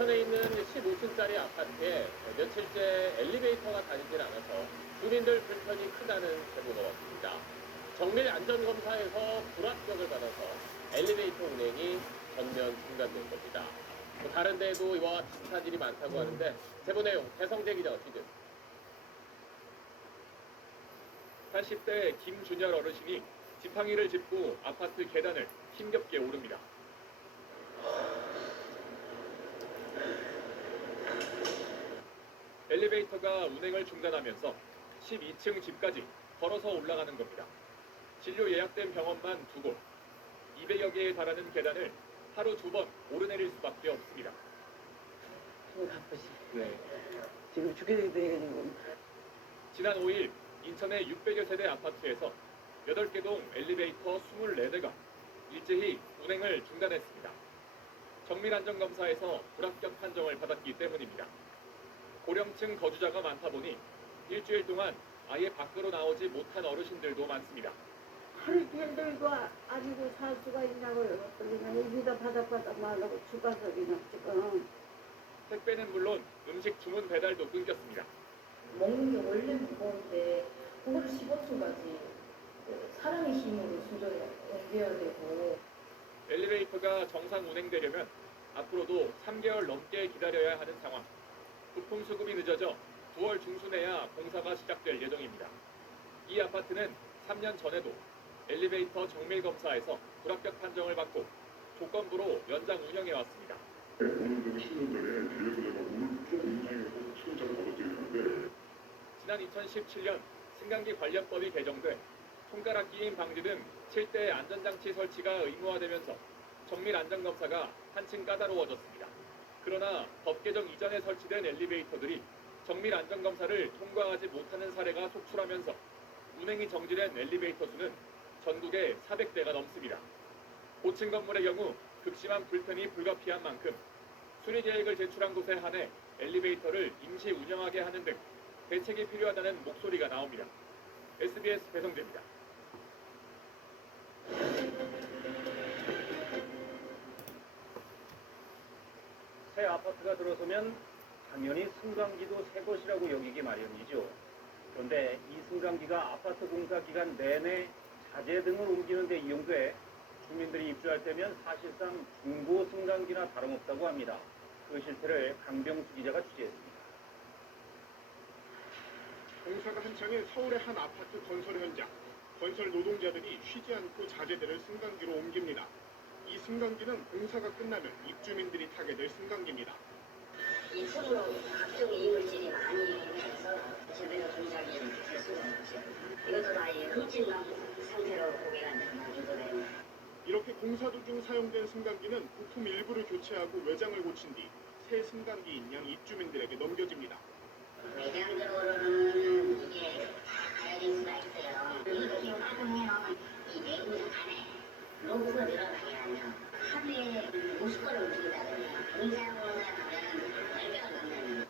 인천에 있는 15층짜리 아파트에 며칠째 엘리베이터가 다니질 않아서 주민들 불편이 크다는 제보가 왔습니다. 정밀 안전검사에서 불합격을 받아서 엘리베이터 운행이 전면 중단된 겁니다. 다른 데에도 이와 비슷한 일이 많다고 하는데 제보 내용 배성재 기자가 취재했습니다. 80대 김준열 어르신이 지팡이를 짚고 아파트 계단을 힘겹게 오릅니다. 엘리베이터가 운행을 중단하면서 12층 집까지 걸어서 올라가는 겁니다. 진료 예약된 병원만 2곳, 200여 개에 달하는 계단을 하루 2번 오르내릴 수밖에 없습니다. 바쁘지. 네. 지금 죽게 되는 지난 5일 인천의 600여 세대 아파트에서 8개 동 엘리베이터 24대가 일제히 운행을 중단했습니다. 정밀안전검사에서 불합격 판정을 받았기 때문입니다. 고령층 거주자가 많다 보니 일주일 동안 아예 밖으로 나오지 못한 어르신들도 많습니다. 하루 종일도 아니고 살 수가 있냐고요. 그냥 여기다 바닥바닥 말라고 추가서리나 지금. 택배는 물론 음식 주문 배달도 끊겼습니다. 먹는 게 원래 무거운데 그거를 15층까지 사람의 힘으로 수저에 옮겨야 되고. 엘리베이터가 정상 운행되려면 앞으로도 3개월 넘게 기다려야 하는 상황. 부품 수급이 늦어져 9월 중순에야 공사가 시작될 예정입니다. 이 아파트는 3년 전에도 엘리베이터 정밀검사에서 불합격 판정을 받고 조건부로 연장 운영해왔습니다. 오늘 10년 전에 대회소자가 오늘 좀 인상해서 수요자를 받아들이는데 지난 2017년 승강기 관련법이 개정돼 손가락 끼임 방지 등 7대 안전장치 설치가 의무화되면서 정밀안전검사가 한층 까다로워졌습니다. 그러나 법 개정 이전에 설치된 엘리베이터들이 정밀안전검사를 통과하지 못하는 사례가 속출하면서 운행이 정지된 엘리베이터 수는 전국에 400대가 넘습니다. 고층 건물의 경우 극심한 불편이 불가피한 만큼 수리 계획을 제출한 곳에 한해 엘리베이터를 임시 운영하게 하는 등 대책이 필요하다는 목소리가 나옵니다. SBS 배성재입니다. 새 아파트가 들어서면 당연히 승강기도 새 것이라고 여기기 마련이죠. 그런데 이 승강기가 아파트 공사 기간 내내 자재 등을 옮기는 데 이용돼 주민들이 입주할 때면 사실상 중고 승강기나 다름없다고 합니다. 그 실태를 강병수 기자가 취재했습니다. 공사가 한창인 서울의 한 아파트 건설 현장. 건설 노동자들이 쉬지 않고 자재들을 승강기로 옮깁니다. 이 승강기는 공사가 끝나면 입주민들이 타게 될 승강기입니다. 이 층으로 각종 이물질이 많이 해서 제대로 조작이 될 수가 없죠. 이것도 다 흠집난 상태로 고개가 나오거든요. 이렇게 공사 도중 사용된 승강기는 부품 일부를 교체하고 외장을 고친 뒤 새 승강기인 양 입주민들에게 넘겨집니다. 외장적으로는 이게 다 가려질 수가 있어요. 이렇게 활동해놓으면 이 내부장 안에 로그가 늘어나게 하면 하루에 50건을 움직인다거나 공사공을 하면 10배가 넘는.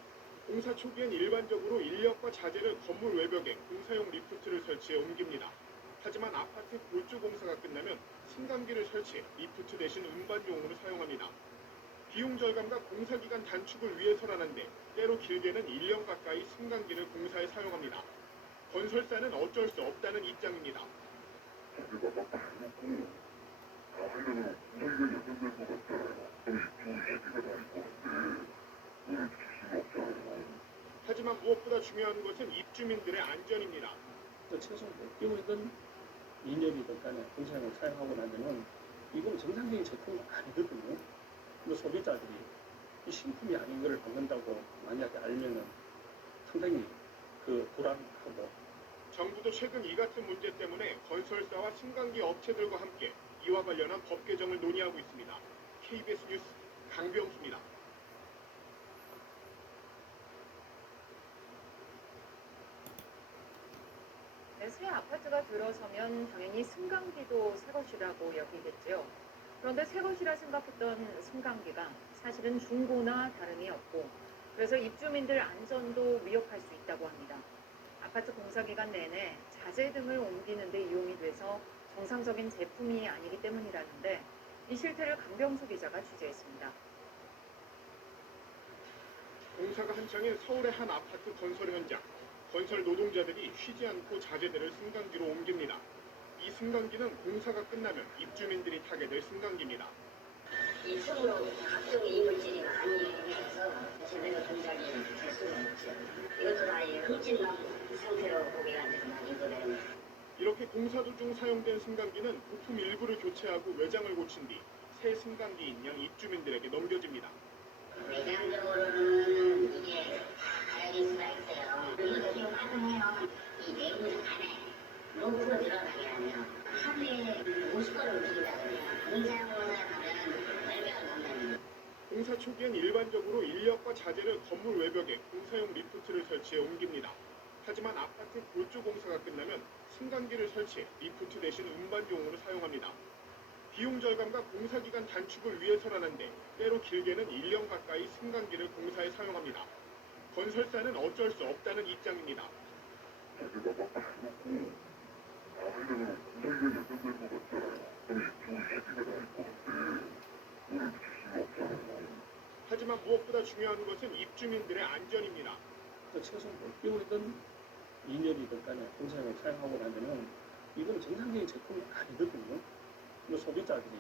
공사 초기엔 일반적으로 인력과 자재를 건물 외벽에 공사용 리프트를 설치해 옮깁니다. 하지만 아파트 골조 공사가 끝나면 승강기를 설치해 리프트 대신 운반용으로 사용합니다. 비용 절감과 공사기간 단축을 위해서라는데 때로 길게는 1년 가까이 승강기를 공사에 사용합니다. 건설사는 어쩔 수 없다는 입장입니다. 자재가 막 해놓고 다 하려면 공사기가 연장될 것 같잖아요. 그럼 입주 시기가 날 것 같은데 그걸 줄 수는 없잖아요. 하지만 무엇보다 중요한 것은 입주민들의 안전입니다. 최소 몇 개월이든 2년이든 간에 공사용을 사용하고 나면은 이건 정상적인 제품은 아니거든요. 그 소비자들이 이 신품이 아닌 것을 받는다고 만약에 알면은 상당히 불안하고. 정부도 최근 이 같은 문제 때문에 건설사와 승강기 업체들과 함께 이와 관련한 법 개정을 논의하고 있습니다. KBS 뉴스 강병수입니다. 새 아파트가 들어서면 당연히 승강기도 새 것이라고 여기겠죠. 그런데 새 것이라 생각했던 승강기가 사실은 중고나 다름이 없고 그래서 입주민들 안전도 위협할 수 있다고 합니다. 아파트 공사 기간 내내 자재 등을 옮기는 데 이용이 돼서 정상적인 제품이 아니기 때문이라는데 이 실태를 강병수 기자가 취재했습니다. 공사가 한창인 서울의 한 아파트 건설 현장. 건설 노동자들이 쉬지 않고 자재들을 승강기로 옮깁니다. 이 승강기는 공사가 끝나면 입주민들이 타게 될 승강기입니다. 이 틈으로 각종 이물질이 많이 생겨서 제대로 동작이 될 수가 없죠. 이것도 다 흠집 난 상태로 보기가 많이 되는. 이렇게 공사 도중 사용된 승강기는 부품 일부를 교체하고 외장을 고친 뒤 새 승강기인 양 입주민들에게 넘겨집니다. 외장적으로는 이게 다 가려질 수가 있어요. 이렇게 확인해요. 이 내부 안에 로프가 들어가게 하면 하루에 50건을 움직인다거나 공사용으로 하면 월배가 넘는. 공사 초기엔 일반적으로 인력과 자재를 건물 외벽에 공사용 리프트를 설치해 옮깁니다. 하지만 아파트 골조 공사가 끝나면 승강기를 설치해 리프트 대신 운반용으로 사용합니다. 비용 절감과 공사 기간 단축을 위해서라는데 때로 길게는 1년 가까이 승강기를 공사에 사용합니다. 건설사는 어쩔 수 없다는 입장입니다. 자재가 막 부럽고 다음에는 공사기가 연장될 것 같잖아요. 그럼 입주 시기가 날 것 같은데 그걸 붙일 수가 없잖아요. 하지만 무엇보다 중요한 것은 입주민들의 안전입니다. 최소 몇 개월이든 2년이든 간에 공사용을 사용하고 나면은 이건 정상적인 제품이 아니거든요. 소비자들이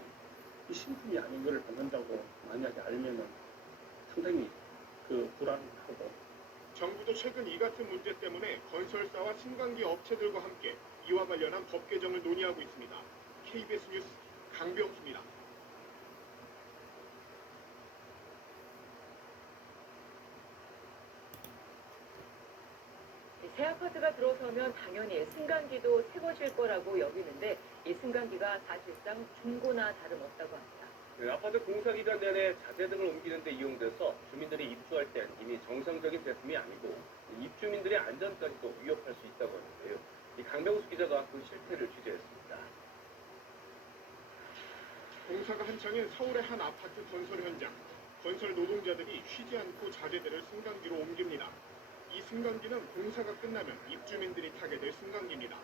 이 신품이 아닌 것을 받는다고 만약에 알면은 상당히 불안하고. 정부도 최근 이 같은 문제 때문에 건설사와 승강기 업체들과 함께 이와 관련한 법 개정을 논의하고 있습니다. KBS 뉴스 강병수입니다. 새 아파트가 들어서면 당연히 승강기도 새 것일 거라고 여기는데 이 승강기가 사실상 중고나 다름없다고 합니다. 아파트 공사 기간 내내 자재 등을 옮기는 데 이용돼서 주민들이 입주할 땐 이미 정상적인 제품이 아니고 입주민들의 안전까지도 위협할 수 있다고 하는데요. 이 강병수 기자가 그 실태를 취재했습니다. 공사가 한창인 서울의 한 아파트 건설 현장. 건설 노동자들이 쉬지 않고 자재들을 승강기로 옮깁니다. 이 승강기는 공사가 끝나면 입주민들이 타게 될 승강기입니다.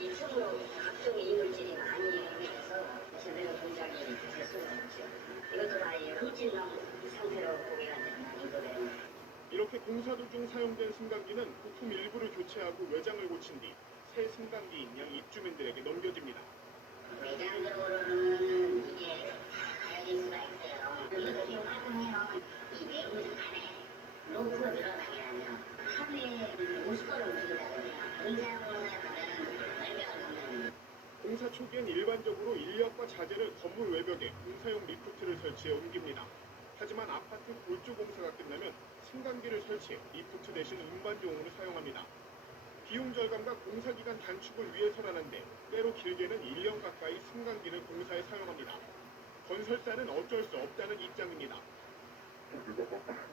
이 틈으로 각종 이물질이 많이 생겨서 제대로 동작이 될 수가 없죠. 이것도 다 흠집 난 상태로 보기가 많이 되는. 이렇게 공사 도중 사용된 승강기는 부품 일부를 교체하고 외장을 고친 뒤 새 승강기인 양 입주민들에게 넘겨집니다. 외장적으로는 이게 다 가려질 수가 있어요. 이렇게 확인해요. 이 내부 안에 로프가 들어가게 하면 하루에 50건을 움직인다거나 공사용으로 하면 월배가 넘는. 공사 초기엔 일반적으로 인력과 자재를 건물 외벽에 공사용 리프트를 설치해 옮깁니다. 하지만 아파트 골조 공사가 끝나면 승강기를 설치해 리프트 대신 운반용으로 사용합니다. 비용 절감과 공사 기간 단축을 위해서라는데 때로 길게는 1년 가까이 승강기를 공사에 사용합니다. 건설사는 어쩔 수 없다는 입장입니다. 자재가 막 부럽고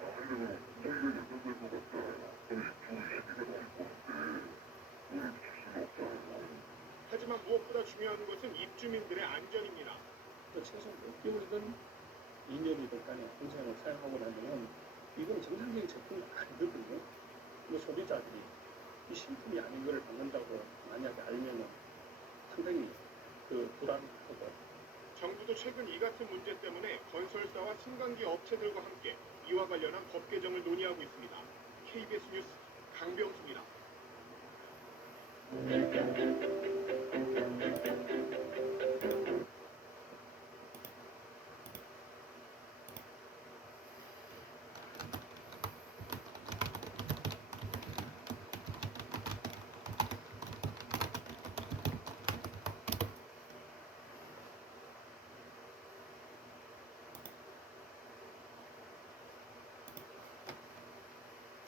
다음에는 공사기가 연장될 것 같잖아요. 그럼 입주 시기가 날 것 같은데 그걸 붙일 수가 없잖아요. 하지만 무엇보다 중요한 것은 입주민들의 안전입니다. 최소 몇 개월이든 2년이든 간에 공사용을 사용하고 나면은 이건 정상적인 제품이 아니거든요. 소비자들이 이 신품이 아닌 것을 받는다고 만약에 알면은 상당히 불안하고. 정부도 최근 이 같은 문제 때문에 건설사와 승강기 업체들과 함께 이와 관련한 법 개정을 논의하고 있습니다. KBS 뉴스 강병수입니다.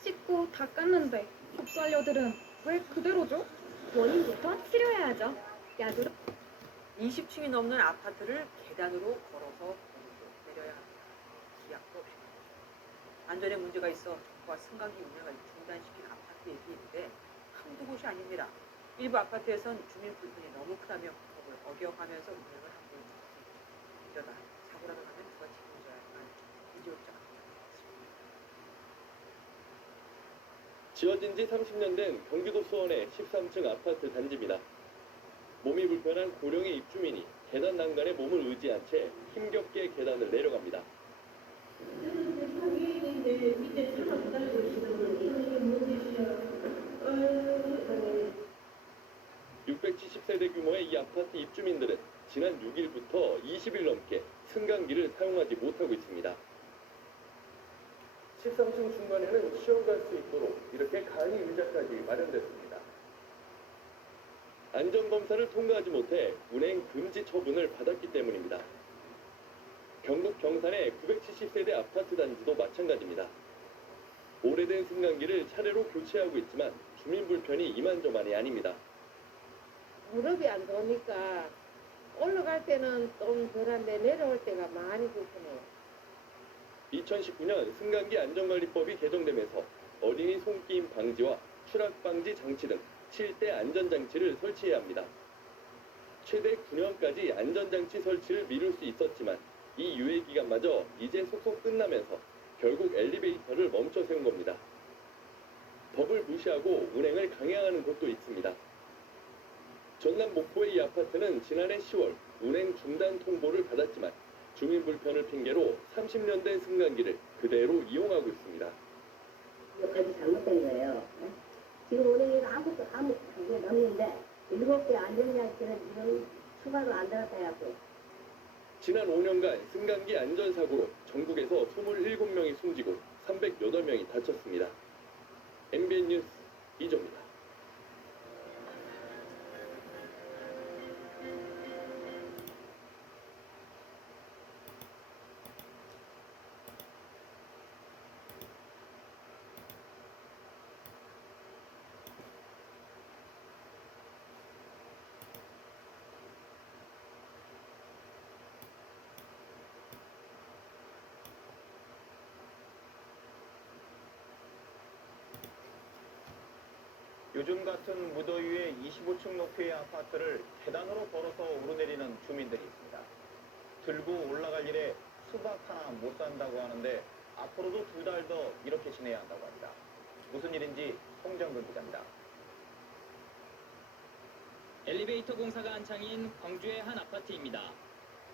씻고 다 깠는데 곱살녀들은 왜 그대로죠? 원인부터 치료해야죠. 야구로 20층이 넘는 아파트를 계단으로 걸어서 내려야 합니다. 기약도 없이. 안전에 문제가 있어 정부와 승강기 운영을 중단시킨 아파트 얘기인데 한두 곳이 아닙니다. 일부 아파트에선 주민 불편이 너무 크다며 법을 어겨가면서 운영을 하고 있습니다. 이러다 사고라도 나면 누가 책임져야 할까 이지옥장 지어진 지 30년 된 경기도 수원의 13층 아파트 단지입니다. 몸이 불편한 고령의 입주민이 계단 난간에 몸을 의지한 채 힘겹게 계단을 내려갑니다. 밑에 차가 기다리고 계시는 분이 이게 뭔 짓이야? 670세대 규모의 이 아파트 입주민들은 지난 6일부터 20일 넘게 승강기를 사용하지 못하고 있습니다. 13층 중간에는 쉬어갈 수 있도록 이렇게 간이 의자까지 마련됐습니다. 안전검사를 통과하지 못해 운행 금지 처분을 받았기 때문입니다. 경북 경산의 970세대 아파트 단지도 마찬가지입니다. 오래된 승강기를 차례로 교체하고 있지만 주민 불편이 이만저만이 아닙니다. 무릎이 안 좋으니까 올라갈 때는 좀 덜한데 내려올 때가 많이 불편해요. 2019년 승강기 안전관리법이 개정되면서 어린이 손끼임 방지와 추락 방지 장치 등 7대 안전장치를 설치해야 합니다. 최대 9년까지 안전장치 설치를 미룰 수 있었지만 이 유예 기간마저 이제 속속 끝나면서 결국 엘리베이터를 멈춰 세운 겁니다. 법을 무시하고 운행을 강행하는 곳도 있습니다. 전남 목포의 이 아파트는 지난해 10월 운행 중단 통보를 받았지만 주민 불편을 핑계로 30년 된 승강기를 그대로 이용하고 있습니다. 여기까지 잘못된 거예요. 지금 운행이 아무 그게 넘는데 7개 안전장치는 지금 추가로 안 들었다 해갖고. 지난 5년간 승강기 안전사고로 전국에서 27명이 숨지고 308명이 다쳤습니다. MBN 뉴스 이조입니다. 요즘 같은 무더위에 25층 높이의 아파트를 계단으로 걸어서 오르내리는 주민들이 있습니다. 들고 올라갈 일에 수박 하나 못 산다고 하는데 앞으로도 2달 더 이렇게 지내야 한다고 합니다. 무슨 일인지 송정근 기자입니다. 엘리베이터 공사가 한창인 광주의 한 아파트입니다.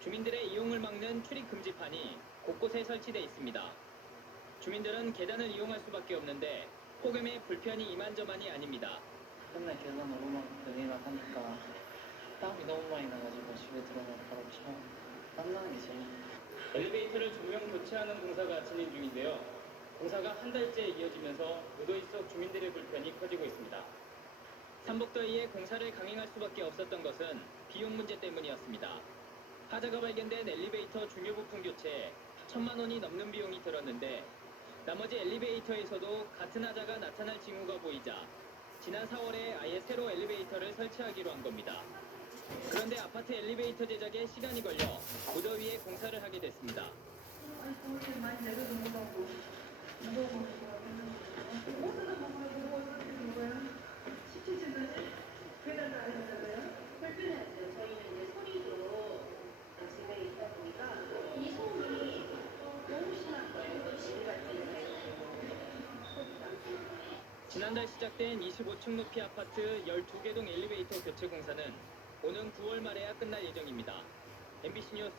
주민들의 이용을 막는 출입 금지판이 곳곳에 설치돼 있습니다. 주민들은 계단을 이용할 수밖에 없는데 폭염에 불편이 이만저만이 아닙니다. 맨날 계단 오르막 내리락하니까 땀이 너무 많이 나가지고 집에 들어가면 바로 샤워. 땀나는 게 제일. 엘리베이터를 조명 교체하는 공사가 진행 중인데요. 공사가 한 달째 이어지면서 무더위 속 주민들의 불편이 커지고 있습니다. 삼복더위에 공사를 강행할 수밖에 없었던 것은 비용 문제 때문이었습니다. 하자가 발견된 엘리베이터 중요 부품 교체에 1,000만 원이 넘는 비용이 들었는데 나머지 엘리베이터에서도 같은 하자가 나타날 징후가 보이자 지난 4월에 아예 새로 엘리베이터를 설치하기로 한 겁니다. 그런데 아파트 엘리베이터 제작에 시간이 걸려 무더위에 공사를 하게 됐습니다. 지난달 시작된 25층 높이 아파트 12개 동 엘리베이터 교체 공사는 오는 9월 말에야 끝날 예정입니다. MBC 뉴스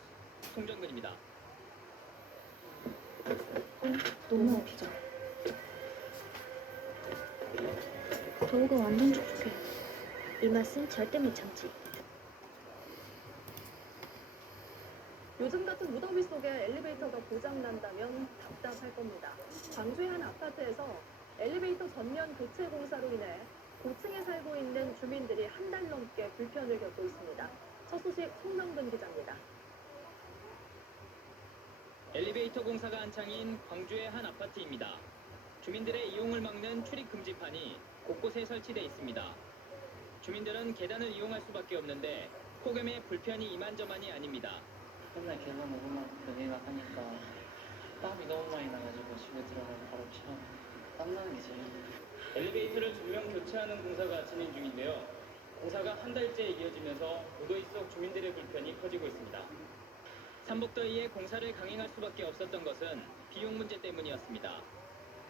송정근입니다. 너무 아프죠? 저거 완전 촉촉해. 이 맛은 절대 못 참지. 요즘 같은 무더위 속에 엘리베이터가 고장난다면 답답할 겁니다. 광주의 한 아파트에서 엘리베이터 전면 교체 공사로 인해 고층에 살고 있는 주민들이 한 달 넘게 불편을 겪고 있습니다. 첫 소식 송명근 기자입니다. 엘리베이터 공사가 한창인 광주의 한 아파트입니다. 주민들의 이용을 막는 출입 금지판이 곳곳에 설치돼 있습니다. 주민들은 계단을 이용할 수밖에 없는데 폭염에 불편이 이만저만이 아닙니다. 맨날 계단 오르막 내리락하니까 땀이 너무 많이 나가지고 집에 들어가면 바로 샤워. 땀나는 게 제일. 엘리베이터를 조명 교체하는 공사가 진행 중인데요. 공사가 한 달째 이어지면서 무더위 속 주민들의 불편이 커지고 있습니다. 삼복더위에 공사를 강행할 수밖에 없었던 것은 비용 문제 때문이었습니다.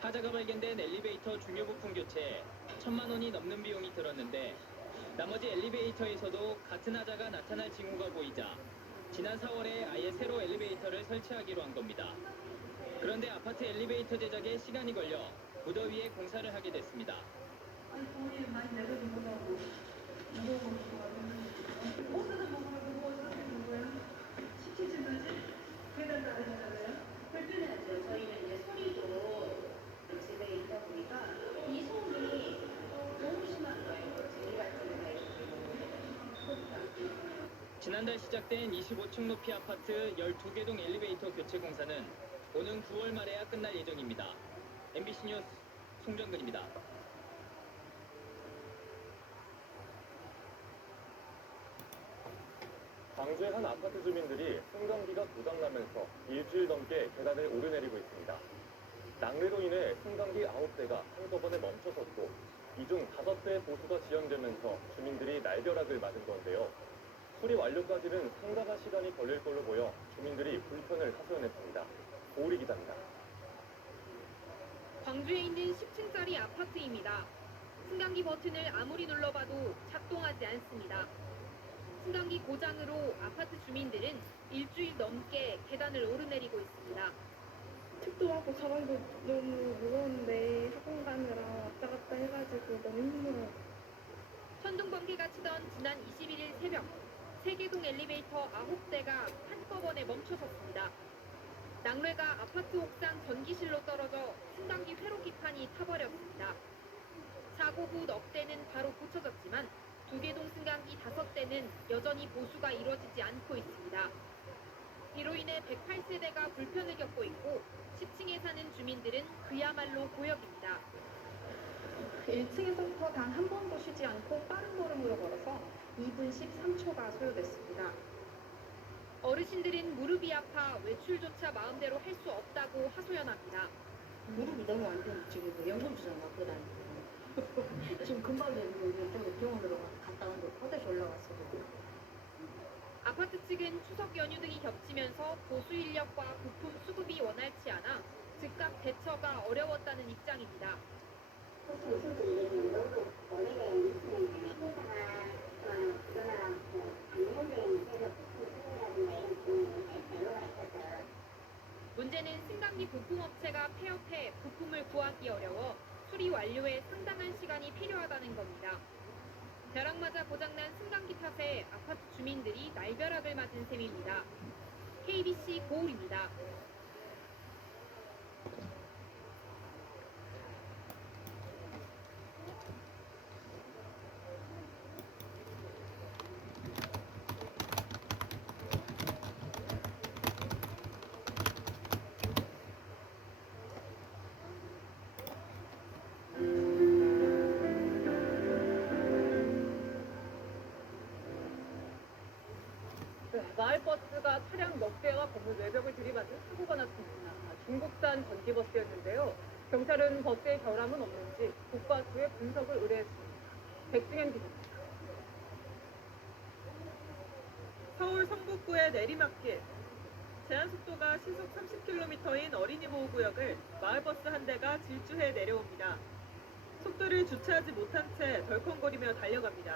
하자가 발견된 엘리베이터 중요 부품 교체에 1,000만 원이 넘는 비용이 들었는데 나머지 엘리베이터에서도 같은 하자가 나타날 징후가 보이자 지난 4월에 아예 새로 엘리베이터를 설치하기로 한 겁니다. 그런데 아파트 엘리베이터 제작에 시간이 걸려 무더위에 공사를 하게 됐습니다. 아니 돈이 많이 내려준 거라고 무거운 거 좋아하는 버스는 먹으면 버스는 먹어요. 시키지 마지. 계단 따르잖아요. 불편하죠. 저희는 이제 소리도 집에 있다 보니까 이 소음이 너무 심한 거예요. 저희 같은 지난달 시작된 25층 높이 아파트 12개 동 엘리베이터 교체 공사는 오는 9월 말에야 끝날 예정입니다. MBC 뉴스 송정근입니다. 광주의 한 아파트 주민들이 승강기가 고장나면서 일주일 넘게 계단을 오르내리고 있습니다. 낙뢰로 인해 승강기 9대가 한꺼번에 멈춰섰고 이 중 5대의 보수가 지연되면서 주민들이 날벼락을 맞은 건데요. 수리 완료까지는 상당한 시간이 걸릴 걸로 보여 주민들이 불편을 하소연했습니다. 오리 기자입니다. 광주에 있는 10층짜리 아파트입니다. 승강기 버튼을 아무리 눌러봐도 작동하지 않습니다. 승강기 고장으로 아파트 주민들은 일주일 넘게 계단을 오르내리고 있습니다. 책도 가방도 너무 무거운데 학원 가느라 왔다 갔다 해가지고 너무 힘들어요. 천둥 번개가 치던 지난 21일 새벽 3개 동 엘리베이터 9대가 한꺼번에 멈춰섰습니다. 낙뢰가 아파트 옥상 전기실로 떨어져 승강기 회로기판이 타버렸습니다. 사고 후 넉 대는 바로 고쳐졌지만 2개 동 승강기 5대는 여전히 보수가 이루어지지 않고 있습니다. 이로 인해 108세대가 불편을 겪고 있고 10층에 사는 주민들은 그야말로 고역입니다. 1층에서부터 단 한 번도 쉬지 않고 빠른 걸음으로 걸어서 2분 13초가 소요됐습니다. 어르신들은 무릎이 아파 외출조차 마음대로 할 수 없다고 하소연합니다. 무릎이 너무 안 좋은 지금 연금주사 맞고 다니고 지금 금방 저기 병원으로 갔다 왔는데 포대시 올라왔어. 아파트 측은 추석 연휴 등이 겹치면서 보수 인력과 부품 수급이 원활치 않아 즉각 대처가 어려웠다는 입장입니다. 문제는 승강기 부품업체가 폐업해 부품을 구하기 어려워 수리 완료에 상당한 시간이 필요하다는 겁니다. 벼락 맞아 고장난 승강기 탓에 아파트 주민들이 날벼락을 맞은 셈입니다. KBC 고울입니다. 마을버스가 차량 넉 대와 건물 외벽을 들이받는 사고가 났습니다. 중국산 전기버스였는데요. 경찰은 버스에 결함은 없는지 국과수의 분석을 의뢰했습니다. 백승현 기자입니다. 서울 성북구의 내리막길. 제한속도가 시속 30km인 어린이보호구역을 마을버스 한 대가 질주해 내려옵니다. 속도를 주체하지 못한 채 덜컹거리며 달려갑니다.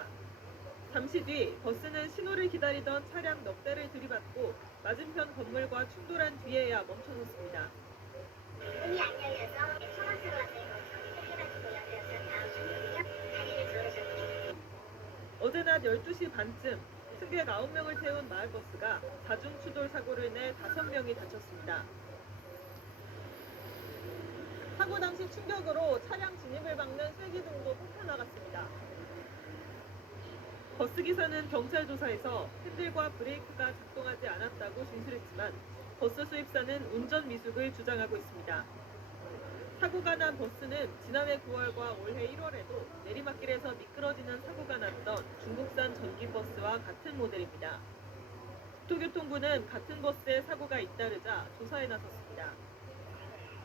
잠시 뒤 버스는 신호를 기다리던 차량 넉 대를 들이받고 맞은편 건물과 충돌한 뒤에야 멈춰섰습니다. 문이 안 열려서 소방차가 와서 해가지고 연결해서 다음 순간이요. 다리를 저으셨군요. 어제 낮 12시 반쯤 승객 9명을 태운 마을버스가 자중 추돌 사고를 내 5명이 다쳤습니다. 사고 당시 충격으로 차량 진입을 막는 쐐기등도 폭파 나갔습니다. 버스기사는 경찰 조사에서 핸들과 브레이크가 작동하지 않았다고 진술했지만 버스 수입사는 운전 미숙을 주장하고 있습니다. 사고가 난 버스는 지난해 9월과 올해 1월에도 내리막길에서 미끄러지는 사고가 났던 중국산 전기버스와 같은 모델입니다. 국토교통부는 같은 버스에 사고가 잇따르자 조사에 나섰습니다.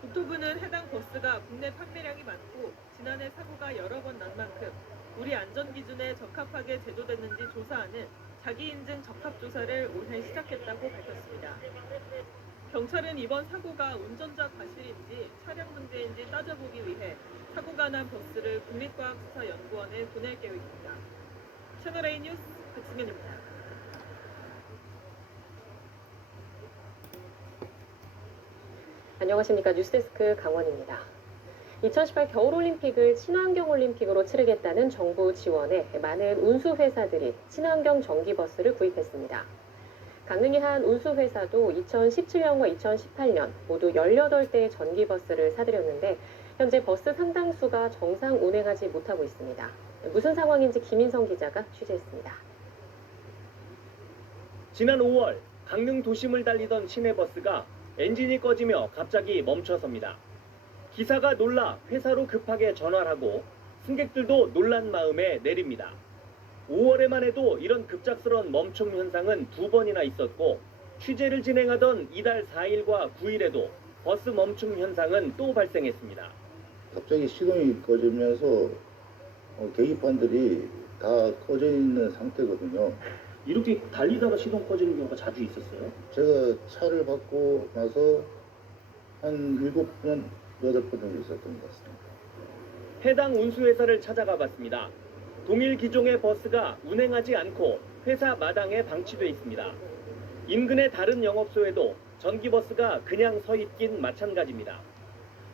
국토부는 해당 버스가 국내 판매량이 많고 지난해 사고가 여러 번 난 만큼 우리 안전기준에 적합하게 제조됐는지 조사하는 자기인증 적합조사를 올해 시작했다고 밝혔습니다. 경찰은 이번 사고가 운전자 과실인지 차량 문제인지 따져보기 위해 사고가 난 버스를 국립과학수사연구원에 보낼 계획입니다. 채널A 뉴스 백승현입니다. 안녕하십니까. 뉴스데스크 강원입니다. 2018 겨울올림픽을 친환경올림픽으로 치르겠다는 정부 지원에 많은 운수회사들이 친환경 전기버스를 구입했습니다. 강릉의 한 운수회사도 2017년과 2018년 모두 18대의 전기버스를 사들였는데 현재 버스 상당수가 정상 운행하지 못하고 있습니다. 무슨 상황인지 김인성 기자가 취재했습니다. 지난 5월 강릉 도심을 달리던 시내버스가 엔진이 꺼지며 갑자기 멈춰섭니다. 기사가 놀라 회사로 급하게 전화를 하고 승객들도 놀란 마음에 내립니다. 5월에만 해도 이런 급작스러운 멈춤 현상은 2번이나 있었고 취재를 진행하던 이달 4일과 9일에도 버스 멈춤 현상은 또 발생했습니다. 갑자기 시동이 꺼지면서 계기판들이 다 꺼져 있는 상태거든요. 이렇게 달리다가 시동 꺼지는 경우가 자주 있었어요? 제가 차를 받고 나서 한 7번, 8번 정도 있었던 것 같습니다. 해당 운수회사를 찾아가 봤습니다. 동일 기종의 버스가 운행하지 않고 회사 마당에 방치돼 있습니다. 인근의 다른 영업소에도 전기버스가 그냥 서 있긴 마찬가지입니다.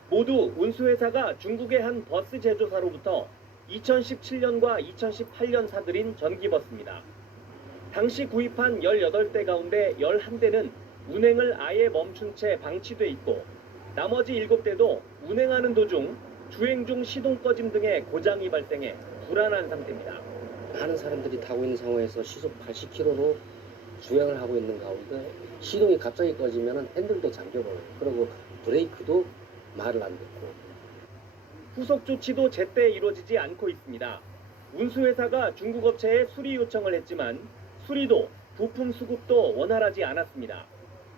모두 운수회사가 중국의 한 버스 제조사로부터 2017년과 2018년 사들인 전기버스입니다. 당시 구입한 18대 가운데 11대는 운행을 아예 멈춘 채 방치돼 있고 나머지 7대도 운행하는 도중 주행 중 시동 꺼짐 등의 고장이 발생해 불안한 상태입니다. 많은 사람들이 타고 있는 상황에서 시속 80km로 주행을 하고 있는 가운데 시동이 갑자기 꺼지면 핸들도 잠겨버려요. 그리고 브레이크도 말을 안 듣고. 후속 조치도 제때 이루어지지 않고 있습니다. 운수회사가 중국 업체에 수리 요청을 했지만 수리도 부품 수급도 원활하지 않았습니다.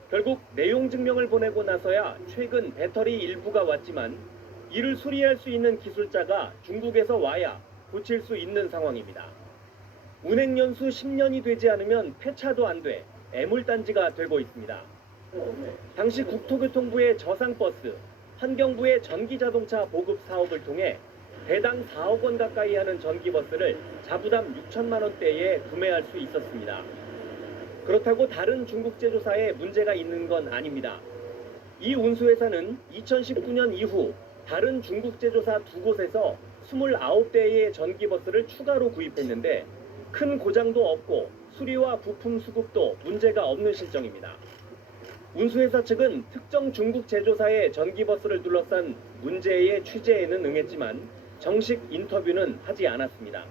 결국 내용 증명을 보내고 나서야 최근 배터리 일부가 왔지만 이를 수리할 수 있는 기술자가 중국에서 와야 고칠 수 있는 상황입니다. 운행 연수 10년이 되지 않으면 폐차도 안 돼 애물단지가 되고 있습니다. 당시 국토교통부의 저상버스, 환경부의 전기자동차 보급 사업을 통해 대당 4억 원 가까이 하는 전기버스를 자부담 6천만 원대에 구매할 수 있었습니다. 그렇다고 다른 중국 제조사에 문제가 있는 건 아닙니다. 이 운수회사는 2019년 이후 다른 중국 제조사 2곳에서 29대의 전기버스를 추가로 구입했는데 큰 고장도 없고 수리와 부품 수급도 문제가 없는 실정입니다. 운수회사 측은 특정 중국 제조사의 전기버스를 둘러싼 문제의 취재에는 응했지만 정식 인터뷰는 하지 않았습니다.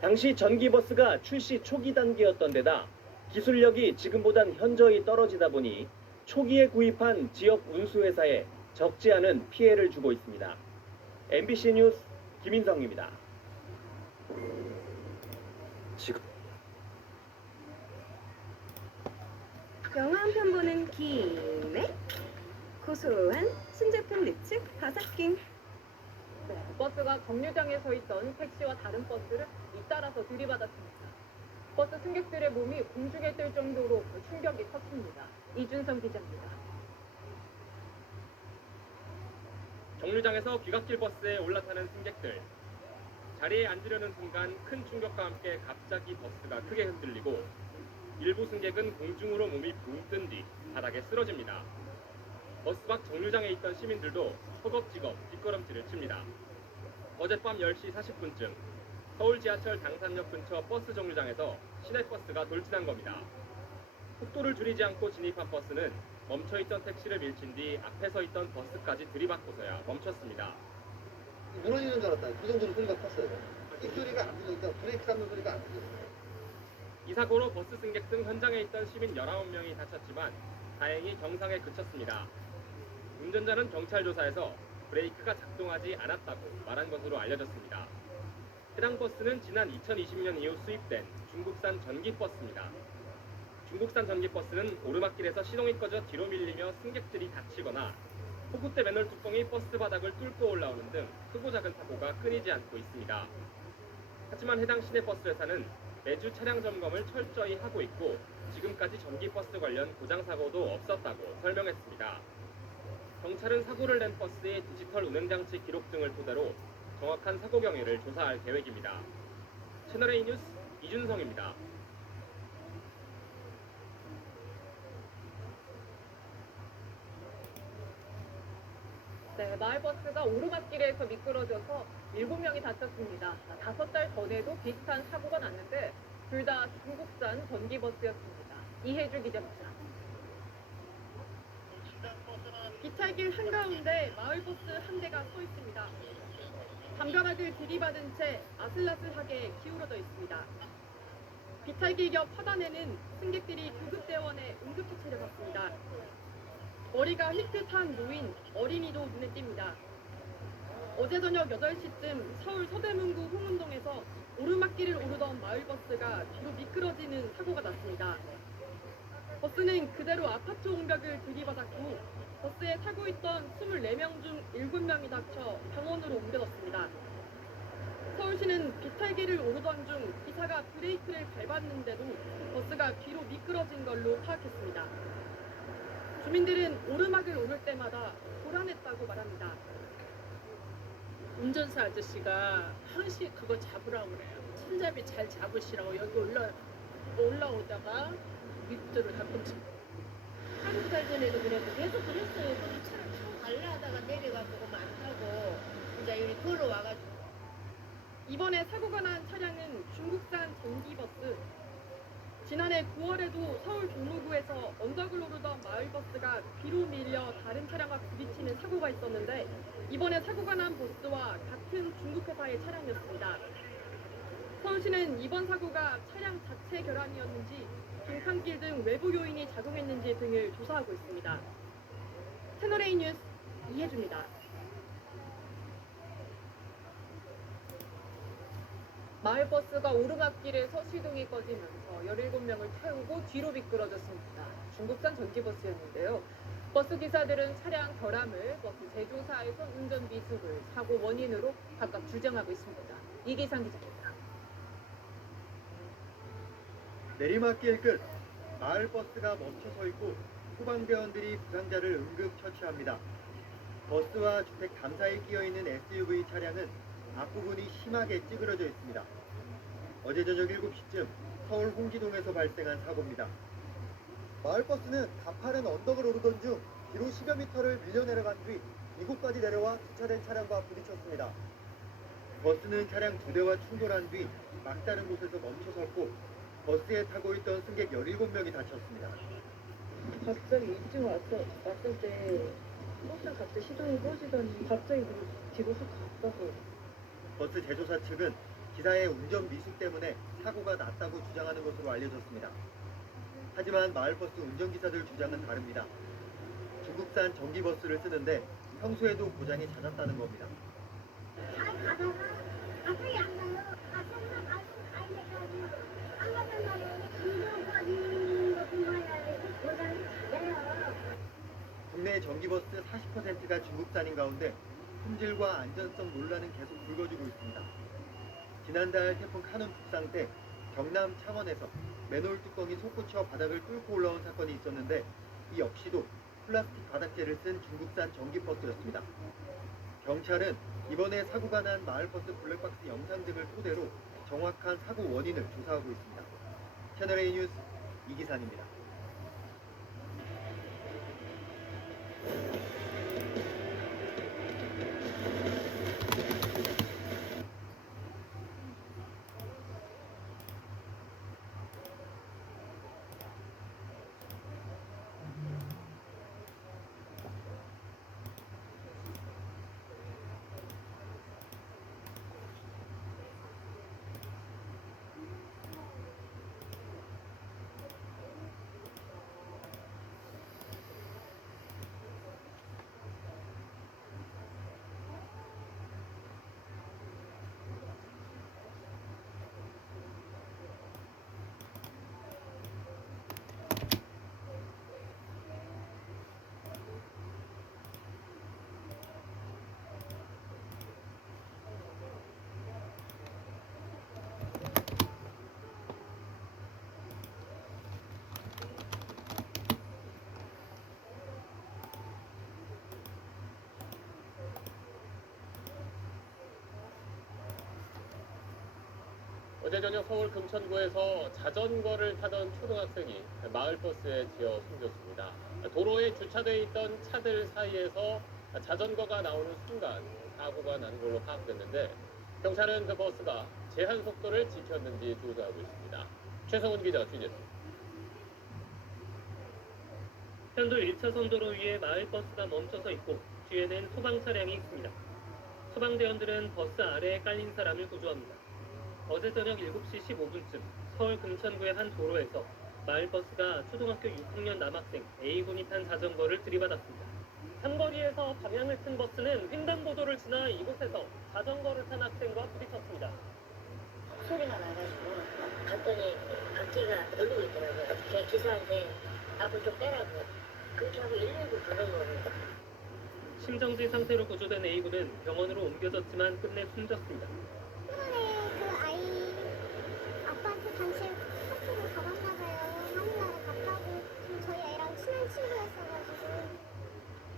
당시 전기버스가 출시 초기 단계였던 데다 기술력이 지금보단 현저히 떨어지다 보니 초기에 구입한 지역 운수회사에 적지 않은 피해를 주고 있습니다. MBC 뉴스 김인성입니다. 영화 한 편 보는 김에 고소한 신제품 립측 바삭김. 버스가 정류장에 서 있던 택시와 다른 버스를 잇따라서 들이받았습니다. 버스 승객들의 몸이 공중에 뜰 정도로 충격이 컸습니다. 이준성 기자입니다. 정류장에서 귀갓길 버스에 올라타는 승객들. 자리에 앉으려는 순간 큰 충격과 함께 갑자기 버스가 크게 흔들리고 일부 승객은 공중으로 몸이 붕 뜬 뒤 바닥에 쓰러집니다. 버스 밖 정류장에 있던 시민들도 허겁지겁 뒷걸음질을 칩니다. 어젯밤 10시 40분쯤 서울 지하철 당산역 근처 버스 정류장에서 시내버스가 돌진한 겁니다. 속도를 줄이지 않고 진입한 버스는 멈춰있던 택시를 밀친 뒤 앞에 서 있던 버스까지 들이받고서야 멈췄습니다. 무너지는 줄 알았다. 그 정도로 소리가 컸어요. 이 소리가 안 들렸다. 브레이크 잡는 소리가 안 들렸어요. 이 사고로 버스 승객 등 현장에 있던 시민 19명이 다쳤지만 다행히 경상에 그쳤습니다. 운전자는 경찰 조사에서 브레이크가 작동하지 않았다고 말한 것으로 알려졌습니다. 해당 버스는 지난 2020년 이후 수입된 중국산 전기버스입니다. 중국산 전기버스는 오르막길에서 시동이 꺼져 뒤로 밀리며 승객들이 다치거나 호구대 맨홀 뚜껑이 버스 바닥을 뚫고 올라오는 등 크고 작은 사고가 끊이지 않고 있습니다. 하지만 해당 시내버스 회사는 매주 차량 점검을 철저히 하고 있고 지금까지 전기버스 관련 고장 사고도 없었다고 설명했습니다. 경찰은 사고를 낸 버스의 디지털 운행장치 기록 등을 토대로 정확한 사고 경위를 조사할 계획입니다. 채널A 뉴스 이준성입니다. 네, 마을버스가 오르막길에서 미끄러져서 7명이 다쳤습니다. 5달 전에도 비슷한 사고가 났는데 둘 다 중국산 전기버스였습니다. 이혜주 기자입니다. 비탈길 한가운데 마을버스 한 대가 서 있습니다. 담벼락을 들이받은 채 아슬아슬하게 기울어져 있습니다. 비탈길 옆 하단에는 승객들이 구급대원에 응급처치를 받습니다. 머리가 휘끗한 노인, 어린이도 눈에 띕니다. 어제 저녁 8시쯤 서울 서대문구 홍은동에서 오르막길을 오르던 마을버스가 뒤로 미끄러지는 사고가 났습니다. 버스는 그대로 아파트 옹벽을 들이받았고 버스에 타고 있던 24명 중 7명이 다쳐 병원으로 옮겨졌습니다. 서울시는 비탈길을 오르던 중 기사가 브레이크를 밟았는데도 버스가 뒤로 미끄러진 걸로 파악했습니다. 주민들은 오르막을 오를 때마다 불안했다고 말합니다. 운전사 아저씨가 항시 그거 잡으라고 그래요. 손잡이 잘 잡으시라고 여기 올라오다가 밑으로 가끔씩. 한두 달 전에도 그래도 계속 그랬어요. 거기 차를 쭉 갈라 하다가 내려가지고 많다고 이제 여기 걸어와가지고. 이번에 사고가 난 차량은 중국산 전기버스. 지난해 9월에도 서울 종로구에서 언덕을 오르던 마을버스가 뒤로 밀려 다른 차량과 부딪히는 사고가 있었는데 이번에 사고가 난 버스와 같은 중국 회사의 차량이었습니다. 서울시는 이번 사고가 차량 자체 결함이었는지 빙판길 등 외부 요인이 작용했는지 등을 조사하고 있습니다. 채널A 뉴스 이혜주입니다. 마을버스가 오르막길에서 시동이 꺼지면서 17명을 태우고 뒤로 미끄러졌습니다. 중국산 전기버스였는데요. 버스 기사들은 차량 결함을, 버스 제조사에서 운전 미숙을 사고 원인으로 각각 주장하고 있습니다. 이기상 기자입니다. 내리막길 끝 마을버스가 멈춰서 있고 소방대원들이 부상자를 응급 처치합니다. 버스와 주택 담 사이에 끼어있는 SUV 차량은 앞부분이 심하게 찌그러져 있습니다. 어제 저녁 7시쯤 서울 홍기동에서 발생한 사고입니다. 마을버스는 가파른 언덕을 오르던 중 뒤로 10여 미터를 밀려 내려간 뒤 이곳까지 내려와 주차된 차량과 부딪혔습니다. 버스는 차량 2대와 충돌한 뒤 막다른 곳에서 멈춰섰고 버스에 타고 있던 승객 17명이 다쳤습니다. 갑자기 이쯤 왔을 때 버스가 갑자기 시동이 꺼지더니 갑자기 뒤로 쑥 갔다고요. 버스 제조사 측은 기사의 운전 미숙 때문에 사고가 났다고 주장하는 것으로 알려졌습니다. 하지만 마을버스 운전기사들 주장은 다릅니다. 중국산 전기버스를 쓰는데 평소에도 고장이 잦았다는 겁니다. 국내 전기버스 40%가 중국산인 가운데 품질과 안전성 논란은 계속 불거지고 있습니다. 지난달 태풍 카눈 북상 때 경남 창원에서 맨홀 뚜껑이 솟구쳐 바닥을 뚫고 올라온 사건이 있었는데 이 역시도 플라스틱 바닥재를 쓴 중국산 전기버스였습니다. 경찰은 이번에 사고가 난 마을버스 블랙박스 영상 등을 토대로 정확한 사고 원인을 조사하고 있습니다. 채널A 뉴스 이기산입니다. 어제 저녁 서울 금천구에서 자전거를 타던 초등학생이 마을버스에 치여 숨졌습니다. 도로에 주차돼 있던 차들 사이에서 자전거가 나오는 순간 사고가 난 걸로 파악됐는데 경찰은 그 버스가 제한 속도를 지켰는지 조사하고 있습니다. 최성훈 기자 취재했습니다. 편도 1차선 도로 위에 마을버스가 멈춰서 있고 뒤에는 소방 차량이 있습니다. 소방대원들은 버스 아래에 깔린 사람을 구조합니다. 어제 저녁 7시 15분쯤 서울 금천구의 한 도로에서 마을버스가 초등학교 6학년 남학생 A군이 탄 자전거를 들이받았습니다. 삼거리에서 방향을 튼 버스는 횡단보도를 지나 이곳에서 자전거를 탄 학생과 부딪혔습니다. 소리가 나가지고 갔더니 바퀴가 돌리고 있더라고요. 그냥 기사한테 앞을 좀 빼라고 그렇게 하고 119 부른 거예요. 심정지 상태로 구조된 A군은 병원으로 옮겨졌지만 끝내 숨졌습니다. 그 아이 아빠한테 단체 학교를 가봤나 봐요. 하늘나라 갔다고. 저희 애랑 친한 친구였어가지고.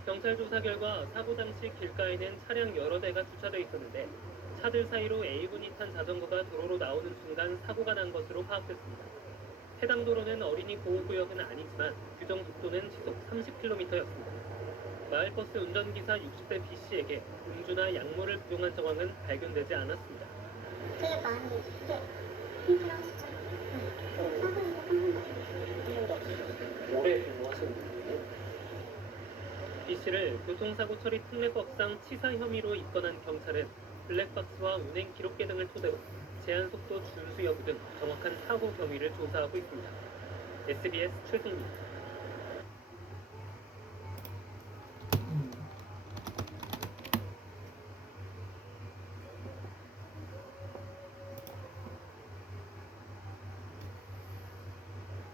경찰 조사 결과 사고 당시 길가에는 차량 여러 대가 주차돼 있었는데 차들 사이로 A군이 탄 자전거가 도로로 나오는 순간 사고가 난 것으로 파악됐습니다. 해당 도로는 어린이 보호구역은 아니지만 규정 속도는 시속 30km였습니다. 마을버스 운전기사 60대 B씨에게 음주나 약물을服用한 정황은 발견되지 않았습니다. 되게 많이 힘들어 하시죠. 오래 근무하시는 분이에요? B씨를 교통사고 처리 특례법상 치사 혐의로 입건한 경찰은 블랙박스와 운행 기록계 등을 토대로 제한속도 준수 여부 등 정확한 사고 경위를 조사하고 있습니다. SBS 최승민.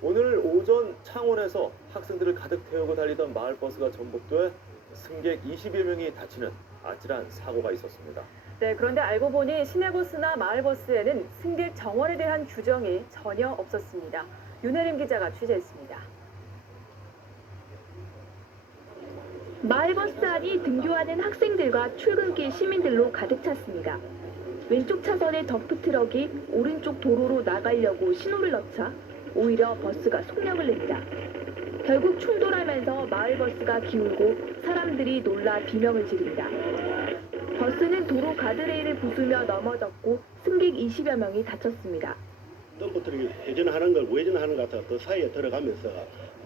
오늘 오전 창원에서 학생들을 가득 태우고 달리던 마을버스가 전복돼 승객 20여 명이 다치는 아찔한 사고가 있었습니다. 네, 그런데 알고 보니 시내버스나 마을버스에는 승객 정원에 대한 규정이 전혀 없었습니다. 윤혜림 기자가 취재했습니다. 마을버스 안이 등교하는 학생들과 출근길 시민들로 가득 찼습니다. 왼쪽 차선의 덤프트럭이 오른쪽 도로로 나가려고 신호를 넣자 오히려 버스가 속력을 냅니다. 결국 충돌하면서 마을버스가 기울고 사람들이 놀라 비명을 지릅니다. 버스는 도로 가드레일을 부수며 넘어졌고 승객 20여 명이 다쳤습니다. 덤프트럭이 회전하는 걸 우회전하는 것 같아서 그 사이에 들어가면서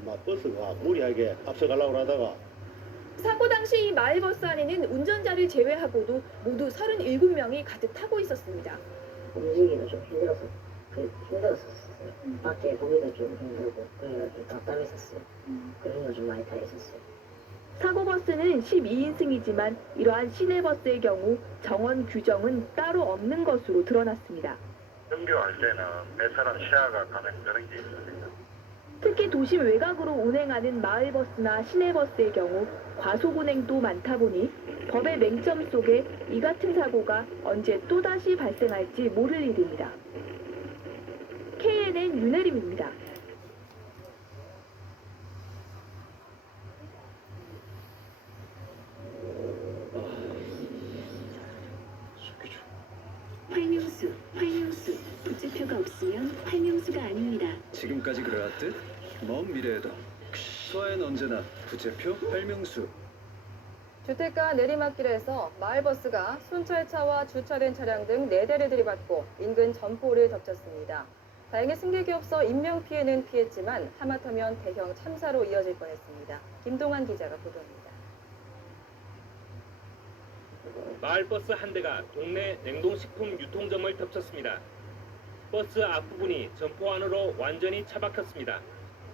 아마 버스가 무리하게 앞서가려고 하다가 사고 당시 이 마을버스 안에는 운전자를 제외하고도 모두 37명이 가득 타고 있었습니다. 움직이기도 좀 힘들었었어요. 밖에 보기도 좀 힘들고 그래가지고 답답했었어요. 그런 거 좀 많이 타 있었어요. 사고버스는 12인승이지만 이러한 시내버스의 경우 정원 규정은 따로 없는 것으로 드러났습니다. 등교할 때는 몇 사람 시야가 가는 그런 게 있습니다. 특히 도심 외곽으로 운행하는 마을버스나 시내버스의 경우 과속 운행도 많다 보니 법의 맹점 속에 이 같은 사고가 언제 또다시 발생할지 모를 일입니다. KNN 윤혜림입니다. 활명수. 부채표가 없으면 활명수가 아닙니다. 지금까지 그래왔듯 먼 미래에도 수아엔 언제나 부채표 활명수. 주택가 내리막길에서 마을버스가 순찰차와 주차된 차량 등 4대를 들이받고 인근 점포를 덮쳤습니다. 다행히 승객이 없어 인명피해는 피했지만 하마터면 대형 참사로 이어질 뻔했습니다. 김동환 기자가 보도합니다. 마을버스 한 대가 동네 냉동식품 유통점을 덮쳤습니다. 버스 앞부분이 점포 안으로 완전히 차박혔습니다.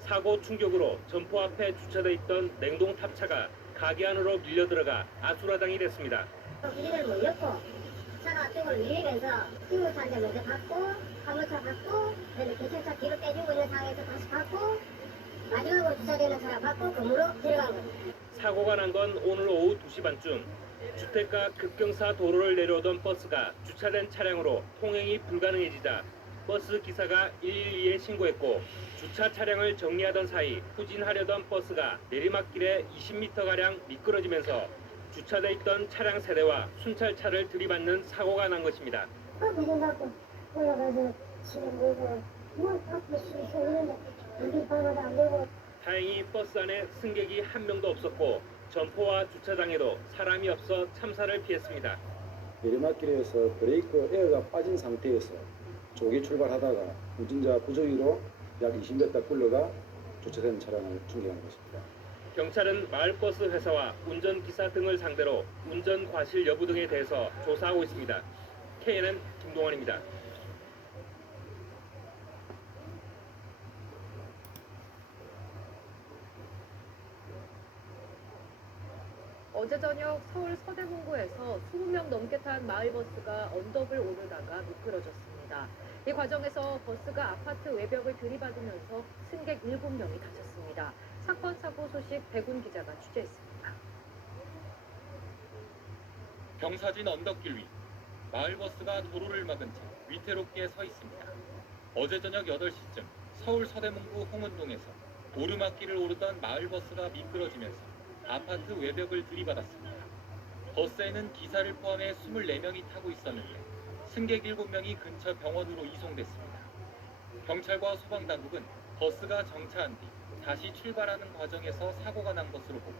사고 충격으로 점포 앞에 주차돼 있던 냉동 탑차가 가게 안으로 밀려들어가 아수라장이 됐습니다. 우리를 몰렸고 차가 앞쪽으로 밀리면서 신문차한테 먼저 받고 화물차 받고 그다음에 교통차 뒤로 빼주고 있는 상황에서 다시 받고 마지막으로 주차되는 차량 받고 건물로 들어간 겁니다. 사고가 난 건 오늘 오후 2시 반쯤 주택가 급경사 도로를 내려오던 버스가 주차된 차량으로 통행이 불가능해지자 버스 기사가 112에 신고했고 주차 차량을 정리하던 사이 후진하려던 버스가 내리막길에 20m가량 미끄러지면서 주차돼 있던 차량 세대와 순찰차를 들이받는 사고가 난 것입니다. 배정받고 올라가서 지금 뭐 앞에 수 있는데 우리 방어도 안 되고. 다행히 버스 안에 승객이 한 명도 없었고 점포와 주차장에도 사람이 없어 참사를 피했습니다. 내리막길에서 브레이크 에어가 빠진 상태에서 조기 출발하다가 운전자 부조리로 약 20m 굴러가 주차된 차량을 충격한 것입니다. 경찰은 마을버스 회사와 운전기사 등을 상대로 운전 과실 여부 등에 대해서 조사하고 있습니다. KNN 김동원입니다. 어제 저녁 서울 서대문구에서 20명 넘게 탄 마을버스가 언덕을 오르다가 미끄러졌습니다. 이 과정에서 버스가 아파트 외벽을 들이받으면서 승객 7명이 다쳤습니다. 사건 사고 소식 백운 기자가 취재했습니다. 경사진 언덕길 위 마을버스가 도로를 막은 채 위태롭게 서 있습니다. 어제 저녁 8시쯤 서울 서대문구 홍은동에서 오르막길을 오르던 마을버스가 미끄러지면서 아파트 외벽을 들이받았습니다. 버스에는 기사를 포함해 24명이 타고 있었는데 승객 7명이 근처 병원으로 이송됐습니다. 경찰과 소방당국은 버스가 정차한 뒤 다시 출발하는 과정에서 사고가 난 것으로 보고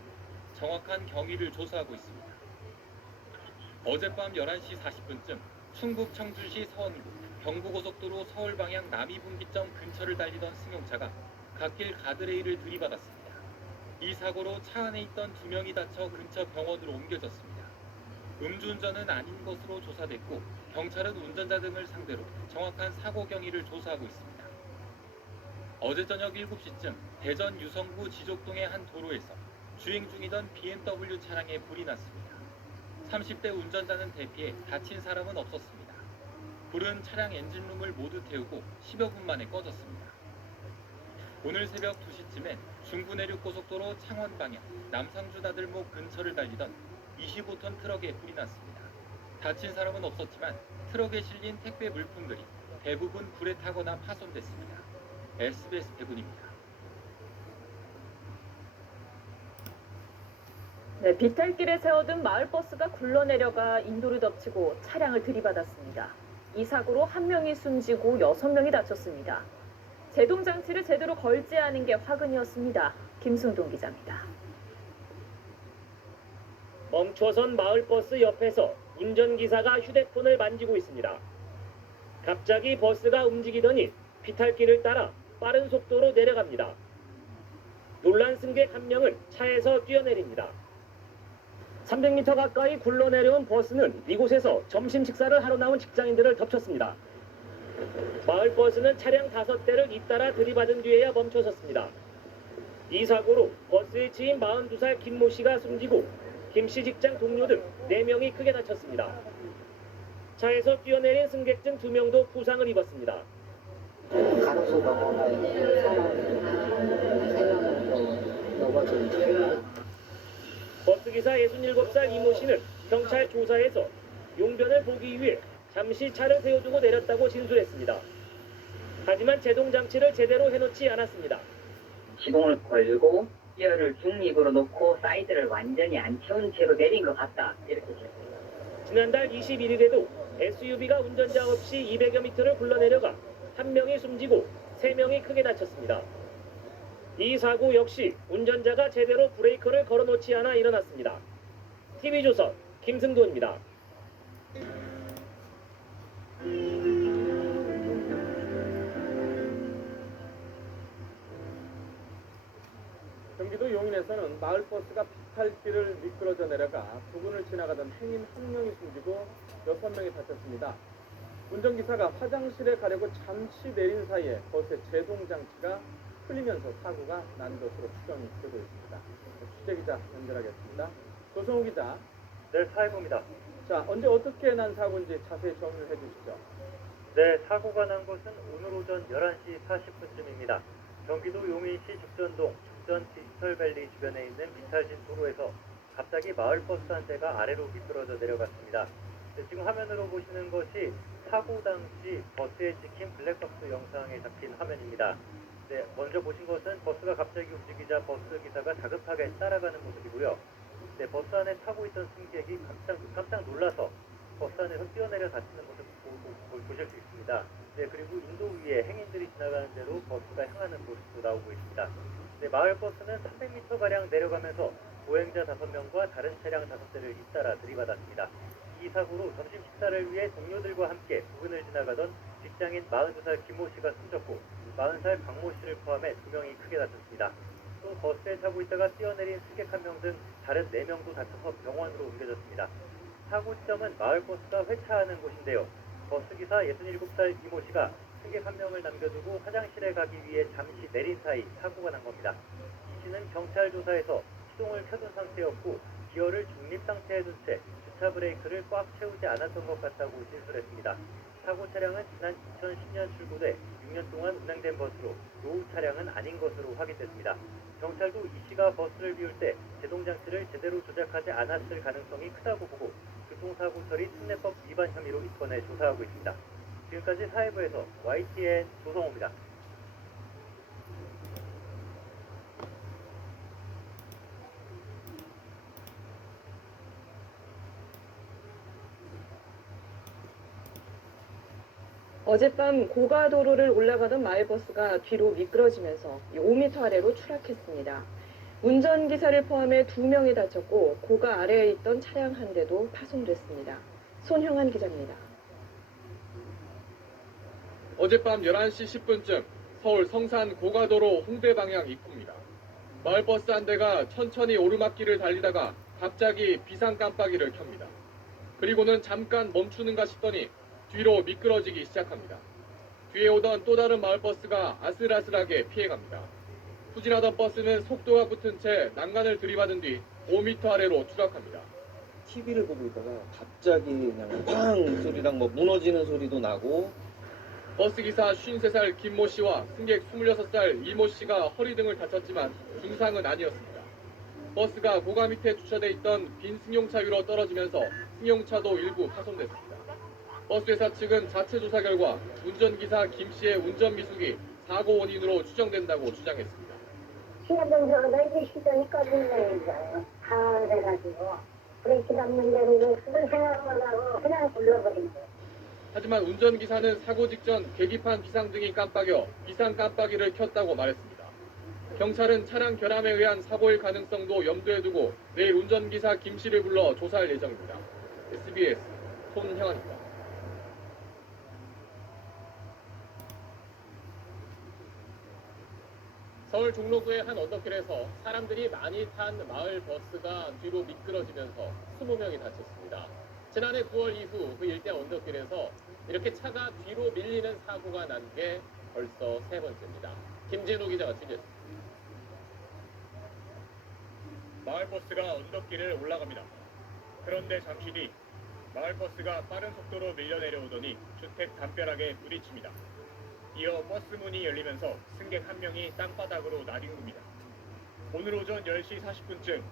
정확한 경위를 조사하고 있습니다. 어젯밤 11시 40분쯤 충북 청주시 서원구 경부고속도로 서울 방향 남이분기점 근처를 달리던 승용차가 갓길 가드레일을 들이받았습니다. 이 사고로 차 안에 있던 2명이 다쳐 근처 병원으로 옮겨졌습니다. 음주운전은 아닌 것으로 조사됐고 경찰은 운전자 등을 상대로 정확한 사고 경위를 조사하고 있습니다. 어제 저녁 7시쯤 대전 유성구 지족동의 한 도로에서 주행 중이던 BMW 차량에 불이 났습니다. 30대 운전자는 대피해 다친 사람은 없었습니다. 불은 차량 엔진룸을 모두 태우고 10여 분 만에 꺼졌습니다. 오늘 새벽 2시쯤엔 중부내륙고속도로 창원 방향 남상주 다들목 근처를 달리던 25톤 트럭에 불이 났습니다. 다친 사람은 없었지만 트럭에 실린 택배 물품들이 대부분 불에 타거나 파손됐습니다. SBS 백운입니다. 네, 비탈길에 세워둔 마을버스가 굴러내려가 인도를 덮치고 차량을 들이받았습니다. 이 사고로 1명이 숨지고 6명이 다쳤습니다. 제동장치를 제대로 걸지 않은 게 화근이었습니다. 김승동 기자입니다. 멈춰선 마을버스 옆에서 운전기사가 휴대폰을 만지고 있습니다. 갑자기 버스가 움직이더니 비탈길을 따라 빠른 속도로 내려갑니다. 놀란 승객 1명은 차에서 뛰어내립니다. 300m 가까이 굴러내려온 버스는 이곳에서 점심 식사를 하러 나온 직장인들을 덮쳤습니다. 마을버스는 차량 5대를 잇따라 들이받은 뒤에야 멈춰섰습니다. 이 사고로 버스의 지인 42살 김모 씨가 숨지고 김 씨 직장 동료 등 4명이 크게 다쳤습니다. 차에서 뛰어내린 승객 중 2명도 부상을 입었습니다. 가로수가 버스기사 67살 이모 씨는 경찰 조사에서 용변을 보기 위해 잠시 차를 세워두고 내렸다고 진술했습니다. 하지만 제동장치를 제대로 해놓지 않았습니다. 시동을 걸고 기어를 중립으로 놓고 사이드를 완전히 안 채운 채로 내린 것 같다. 이렇게 됐습니다. 지난달 21일에도 SUV가 운전자 없이 200여 미터를 굴러내려가 1명이 숨지고 3명이 크게 다쳤습니다. 이 사고 역시 운전자가 제대로 브레이크를 걸어놓지 않아 일어났습니다. TV조선 김승도입니다. 경기도 용인에서는 마을버스가 비탈길을 미끄러져 내려가 부근을 지나가던 행인 1명이 숨지고 6명이 다쳤습니다. 운전기사가 화장실에 가려고 잠시 내린 사이에 버스의 제동장치가 풀리면서 사고가 난 것으로 추정이 되고 있습니다. 취재기자 연결하겠습니다. 조성우 기자. 네, 사회부입니다. 자, 언제 어떻게 난 사고인지 자세히 정리를 해주시죠. 네, 사고가 난 것은 오늘 오전 11시 40분쯤입니다. 경기도 용인시 죽전동 죽전 디지털밸리 주변에 있는 비탈진 도로에서 갑자기 마을버스 한 대가 아래로 미끄러져 내려갔습니다. 네, 지금 화면으로 보시는 것이 사고 당시 버스에 찍힌 블랙박스 영상에 잡힌 화면입니다. 네, 먼저 보신 것은 버스가 갑자기 움직이자 버스 기사가 다급하게 따라가는 모습이고요. 네, 버스 안에 타고 있던 승객이 깜짝 놀라서 버스 안에서 뛰어내려 다치는 모습 보실 수 있습니다. 네, 그리고 인도 위에 행인들이 지나가는 대로 버스가 향하는 모습도 나오고 있습니다. 네, 마을버스는 300m가량 내려가면서 보행자 5명과 다른 차량 5대를 잇따라 들이받았습니다. 이 사고로 점심 식사를 위해 동료들과 함께 부근을 지나가던 직장인 42살 김모 씨가 숨졌고 40살 박모 씨를 포함해 2명이 크게 다쳤습니다. 또 버스에 타고 있다가 뛰어내린 승객 1명 등 다른 4명도 다쳐서 병원으로 옮겨졌습니다. 사고 지점은 마을버스가 회차하는 곳인데요. 버스기사 67살 이모 씨가 승객 1명을 남겨두고 화장실에 가기 위해 잠시 내린 사이 사고가 난 겁니다. 이 씨는 경찰 조사에서 시동을 켜둔 상태였고 기어를 중립 상태에 둔 채 주차 브레이크를 꽉 채우지 않았던 것 같다고 진술했습니다. 사고 차량은 지난 2010년 출고돼 6년 동안 운행된 버스로 노후 차량은 아닌 것으로 확인됐습니다. 경찰도 이 씨가 버스를 비울 때 제동장치를 제대로 조작하지 않았을 가능성이 크다고 보고 교통사고 처리 특례법 위반 혐의로 입건해 조사하고 있습니다. 지금까지 사회부에서 YTN 조성호입니다. 어젯밤 고가도로를 올라가던 마을버스가 뒤로 미끄러지면서 5m 아래로 추락했습니다. 운전기사를 포함해 2명이 다쳤고 고가 아래에 있던 차량 한 대도 파손됐습니다. 손형한 기자입니다. 어젯밤 11시 10분쯤 서울 성산 고가도로 홍대 방향 입구입니다. 마을버스 한 대가 천천히 오르막길을 달리다가 갑자기 비상 깜빡이를 켭니다. 그리고는 잠깐 멈추는가 싶더니 뒤로 미끄러지기 시작합니다. 뒤에 오던 또 다른 마을버스가 아슬아슬하게 피해갑니다. 후진하던 버스는 속도가 붙은 채 난간을 들이받은 뒤 5m 아래로 추락합니다. TV를 보고 있다가 갑자기 그냥 팡 소리랑 무너지는 소리도 나고 버스기사 53살 김모 씨와 승객 26살 이모 씨가 허리 등을 다쳤지만 중상은 아니었습니다. 버스가 고가 밑에 주차돼 있던 빈 승용차 위로 떨어지면서 승용차도 일부 파손됐습니다. 버스회사 측은 자체 조사 결과 운전기사 김 씨의 운전 미숙이 사고 원인으로 추정된다고 주장했습니다. 시야정서가 이제 시동이 꺼진다는 거예요. 다 그래가지고 브레이크 잡는 대로 그걸 생각을 하고 그냥 굴러버린 거예요. 하지만 운전기사는 사고 직전 계기판 비상등이 깜빡여 비상 깜빡이를 켰다고 말했습니다. 경찰은 차량 결함에 의한 사고일 가능성도 염두에 두고 내일 운전기사 김 씨를 불러 조사할 예정입니다. SBS 손형환입니다. 서울 종로구의 한 언덕길에서 사람들이 많이 탄 마을 버스가 뒤로 미끄러지면서 20명이 다쳤습니다. 지난해 9월 이후 그 일대 언덕길에서 이렇게 차가 뒤로 밀리는 사고가 난 게 벌써 3번째입니다. 김진우 기자가 취재했습니다. 마을버스가 언덕길을 올라갑니다. 그런데 잠시 뒤 마을버스가 빠른 속도로 밀려 내려오더니 주택 담벼락에 부딪힙니다. 이어 버스 문이 열리면서 승객 1명이 땅바닥으로 나뒹굽니다. 오늘 오전 10시 40분쯤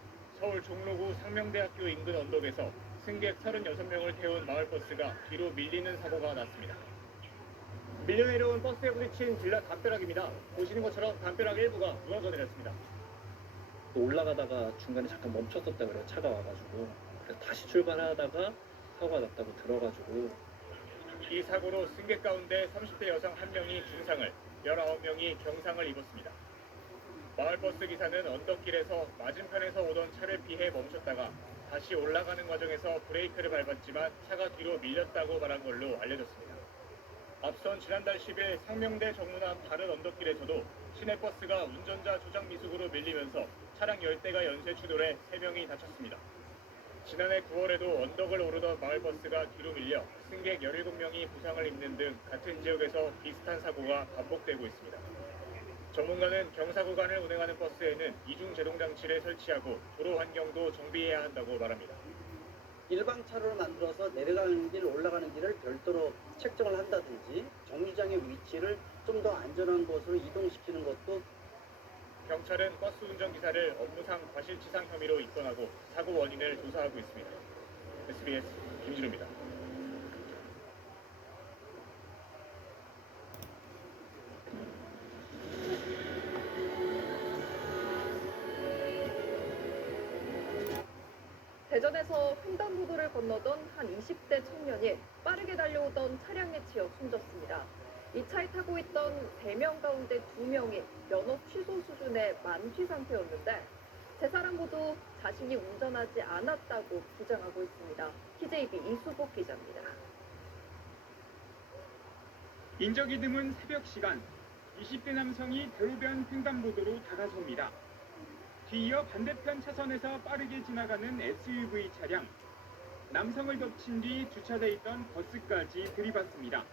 서울 종로구 상명대학교 인근 언덕에서 승객 36명을 태운 마을버스가 뒤로 밀리는 사고가 났습니다. 밀려 내려온 버스에 부딪힌 담벼락입니다. 보시는 것처럼 담벼락 일부가 무너져 내렸습니다. 올라가다가 중간에 잠깐 멈췄었다 그래요. 차가 와가지고 그래서 다시 출발하다가 사고가 났다고 들어가지고 이 사고로 승객 가운데 30대 여성 1명이 중상을, 19명이 경상을 입었습니다. 마을버스 기사는 언덕길에서 맞은편에서 오던 차를 피해 멈췄다가 다시 올라가는 과정에서 브레이크를 밟았지만 차가 뒤로 밀렸다고 말한 걸로 알려졌습니다. 앞선 지난달 10일 상명대 정문앞 다른 언덕길에서도 시내버스가 운전자 조작 미숙으로 밀리면서 차량 10대가 연쇄 추돌해 3명이 다쳤습니다. 지난해 9월에도 언덕을 오르던 마을버스가 뒤로 밀려 승객 17명이 부상을 입는 등 같은 지역에서 비슷한 사고가 반복되고 있습니다. 전문가는 경사구간을 운행하는 버스에는 이중 제동장치를 설치하고 도로 환경도 정비해야 한다고 말합니다. 일방 차로로 만들어서 내려가는 길, 올라가는 길을 별도로 책정을 한다든지 정류장의 위치를 좀 더 안전한 곳으로 이동시키는 것도. 경찰은 버스 운전기사를 업무상 과실치상 혐의로 입건하고 사고 원인을 조사하고 있습니다. SBS 김진우입니다. 대전에서 횡단보도를 건너던 한 20대 청년이 빠르게 달려오던 차량에 치여 숨졌습니다. 이 차에 타고 있던 3명 가운데 2명이 면허 취소 수준의 만취 상태였는데 세 사람 모두 자신이 운전하지 않았다고 주장하고 있습니다. TJB 이수복 기자입니다. 인적이 드문 새벽 시간 20대 남성이 대로변 횡단보도로 다가섭니다. 뒤이어 반대편 차선에서 빠르게 지나가는 SUV 차량, 남성을 덮친 뒤 주차돼 있던 버스까지 들이받습니다.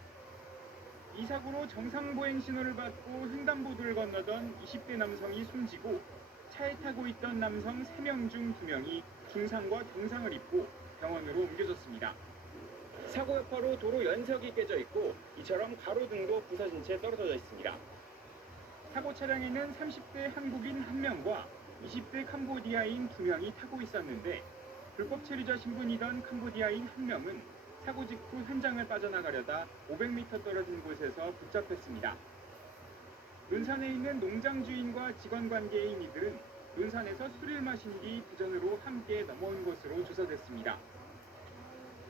이 사고로 정상보행 신호를 받고 횡단보도를 건너던 20대 남성이 숨지고 차에 타고 있던 남성 3명 중 2명이 중상과 경상을 입고 병원으로 옮겨졌습니다. 사고 여파로 도로 연석이 깨져 있고 이처럼 가로등도 부서진 채 떨어져 있습니다. 사고 차량에는 30대 한국인 1명과 20대 캄보디아인 2명이 타고 있었는데 불법 체류자 신분이던 캄보디아인 1명은 사고 직후 현장을 빠져나가려다 500m 떨어진 곳에서 붙잡혔습니다. 논산에 있는 농장 주인과 직원 관계인 이들은 논산에서 술을 마신 뒤 대전으로 함께 넘어온 것으로 조사됐습니다.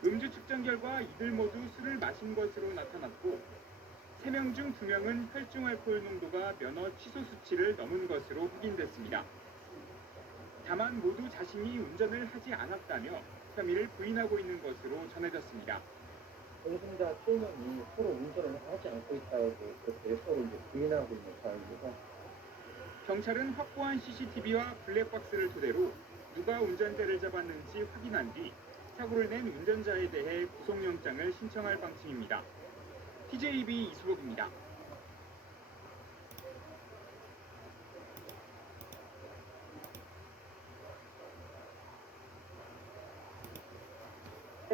음주 측정 결과 이들 모두 술을 마신 것으로 나타났고 3명 중 2명은 혈중 알코올 농도가 면허 취소 수치를 넘은 것으로 확인됐습니다. 다만 모두 자신이 운전을 하지 않았다며 혐의를 부인하고 있는 것으로 전해졌습니다. 동승자 2명이 서로 운전을 하지 않고 있다고 그렇게 서로 이제 부인하고 있는 상황입니다. 경찰은 확보한 CCTV와 블랙박스를 토대로 누가 운전대를 잡았는지 확인한 뒤 사고를 낸 운전자에 대해 구속영장을 신청할 방침입니다. TJB 이수복입니다.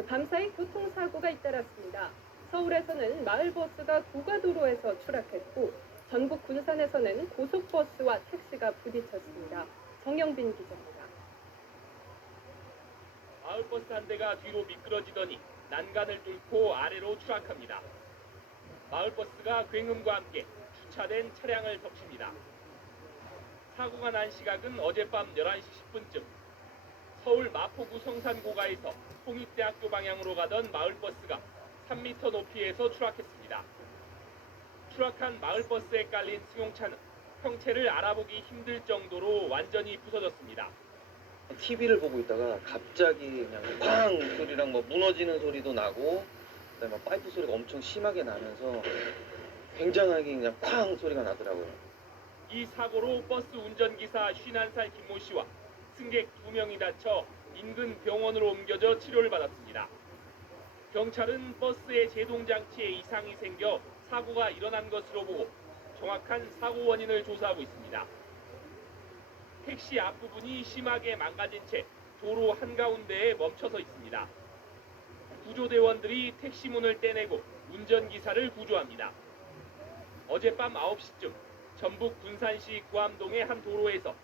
밤사이 교통사고가 잇따랐습니다. 서울에서는 마을버스가 고가도로에서 추락했고 전북 군산에서는 고속버스와 택시가 부딪혔습니다. 정영빈 기자입니다. 마을버스 한 대가 뒤로 미끄러지더니 난간을 뚫고 아래로 추락합니다. 마을버스가 굉음과 함께 주차된 차량을 덮칩니다. 사고가 난 시각은 어젯밤 11시 10분쯤 서울 마포구 성산고가에서 홍익대학교 방향으로 가던 마을버스가 3m 높이에서 추락했습니다. 추락한 마을버스에 깔린 승용차는 형체를 알아보기 힘들 정도로 완전히 부서졌습니다. TV를 보고 있다가 갑자기 그냥 쾅 소리랑 뭐 무너지는 소리도 나고 그다음에 파이프 소리가 엄청 심하게 나면서 굉장하게 그냥 쾅 소리가 나더라고요. 이 사고로 버스 운전기사 51살 김모 씨와 승객 2명이 다쳐 인근 병원으로 옮겨져 치료를 받았습니다. 경찰은 버스의 제동장치에 이상이 생겨 사고가 일어난 것으로 보고 정확한 사고 원인을 조사하고 있습니다. 택시 앞부분이 심하게 망가진 채 도로 한가운데에 멈춰서 있습니다. 구조대원들이 택시 문을 떼내고 운전기사를 구조합니다. 어젯밤 9시쯤 전북 군산시 구암동의 한 도로에서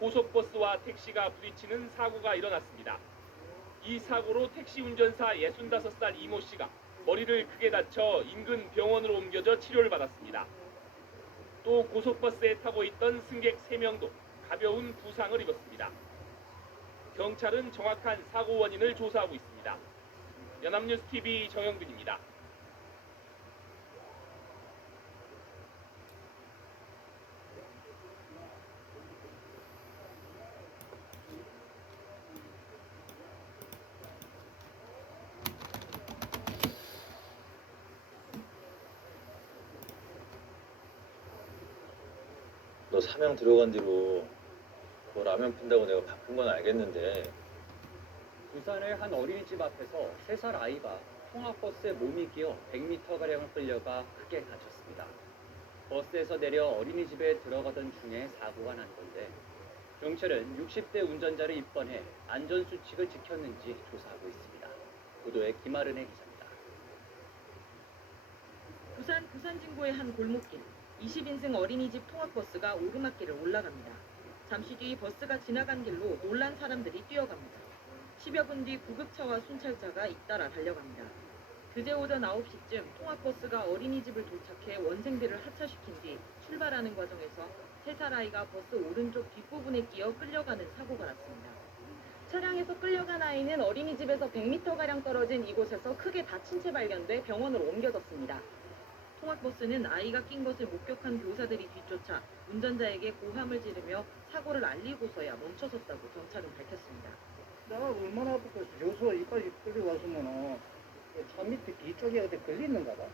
고속버스와 택시가 부딪히는 사고가 일어났습니다. 이 사고로 택시 운전사 65살 이모 씨가 머리를 크게 다쳐 인근 병원으로 옮겨져 치료를 받았습니다. 또 고속버스에 타고 있던 승객 3명도 가벼운 부상을 입었습니다. 경찰은 정확한 사고 원인을 조사하고 있습니다. 연합뉴스TV 정영근입니다. 너 사명 들어간 뒤로 뭐 라면 푼다고 내가 바쁜 건 알겠는데 부산의 한 어린이집 앞에서 3살 아이가 통학버스에 몸이 끼어 100m가량을 끌려가 크게 다쳤습니다. 버스에서 내려 어린이집에 들어가던 중에 사고가 난 건데 경찰은 60대 운전자를 입건해 안전수칙을 지켰는지 조사하고 있습니다. 보도에 김아른의 기자입니다. 부산 부산진구의 한 골목길 20인승 어린이집 통학버스가 오르막길을 올라갑니다. 잠시 뒤 버스가 지나간 길로 놀란 사람들이 뛰어갑니다. 10여 분 뒤 구급차와 순찰차가 잇따라 달려갑니다. 그제 오전 9시쯤 통학버스가 어린이집을 도착해 원생들을 하차시킨 뒤 출발하는 과정에서 3살 아이가 버스 오른쪽 뒷부분에 끼어 끌려가는 사고가 났습니다. 차량에서 끌려간 아이는 어린이집에서 100m가량 떨어진 이곳에서 크게 다친 채 발견돼 병원으로 옮겨졌습니다. 통학버스는 아이가 낀 것을 목격한 교사들이 뒤쫓아 운전자에게 고함을 지르며 사고를 알리고서야 멈춰섰다고 경찰은 밝혔습니다. 내가 얼마나 아프고 여수와 이까지 끌려왔으면은 차 밑에 뒤쪽에 어디 걸리는가 봐.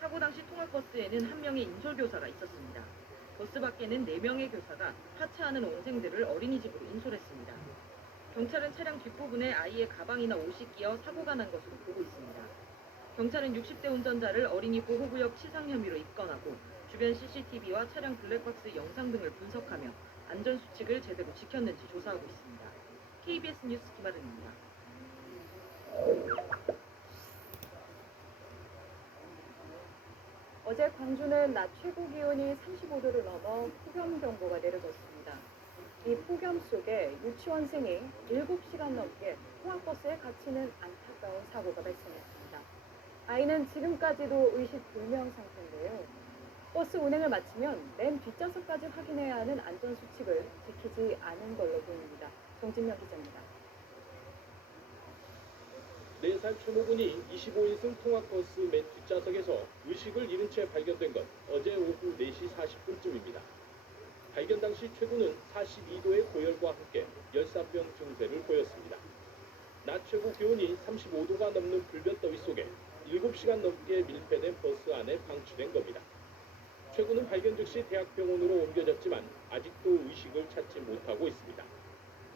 사고 당시 통학버스에는 한 명의 인솔교사가 있었습니다. 버스 밖에는 4명의 교사가 하차하는 원생들을 어린이집으로 인솔했습니다. 경찰은 차량 뒷부분에 아이의 가방이나 옷이 끼어 사고가 난 것으로 보고 있습니다. 경찰은 60대 운전자를 어린이 보호구역 치상 혐의로 입건하고 주변 CCTV와 차량 블랙박스 영상 등을 분석하며 안전수칙을 제대로 지켰는지 조사하고 있습니다. KBS 뉴스 김아른입니다. 어제 광주는 낮 최고 기온이 35도를 넘어 폭염 경보가 내려졌습니다. 이 폭염 속에 유치원생이 7시간 넘게 통학버스에 갇히는 안타까운 사고가 발생했습니다. 아이는 지금까지도 의식불명 상태인데요. 버스 운행을 마치면 맨 뒷좌석까지 확인해야 하는 안전수칙을 지키지 않은 걸로 보입니다. 정진명 기자입니다. 4살 초모군이 25인승 통학버스 맨 뒷좌석에서 의식을 잃은 채 발견된 건 어제 오후 4시 40분쯤입니다. 발견 당시 최군은 42도의 고열과 함께 열사병 증세를 보였습니다. 낮 최고 기온이 35도가 넘는 불볕더위 속에 7시간 넘게 밀폐된 버스 안에 방치된 겁니다. 최군은 발견 즉시 대학병원으로 옮겨졌지만 아직도 의식을 찾지 못하고 있습니다.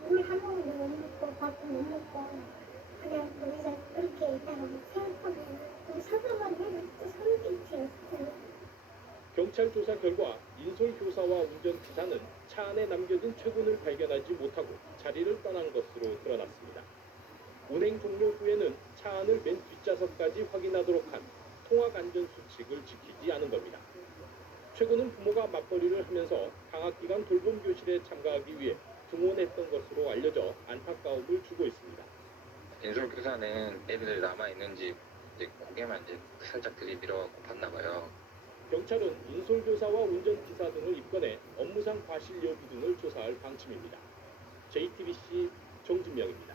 우리 할머니도 못 먹고 밥도 못 먹고 그냥 거기서 그렇게 있다가 생각하면 또 사과만 해도 또 소름 끼치겠어요. 경찰 조사 결과 인솔 교사와 운전기사는 차 안에 남겨진 최군을 발견하지 못하고 자리를 떠난 것으로 드러났습니다. 운행 종료 후에는 차 안을 맨 뒷좌석까지 확인하도록 한 통학안전수칙을 지키지 않은 겁니다. 최군은 부모가 맞벌이를 하면서 방학기간 돌봄 교실에 참가하기 위해 등원했던 것으로 알려져 안타까움을 주고 있습니다. 인솔 교사는 애들이 남아있는지 고개만 살짝 들이밀어갖고 봤나 봐요. 경찰은 인솔교사와 운전기사 등을 입건해 업무상 과실 여부 등을 조사할 방침입니다. JTBC 정진명입니다.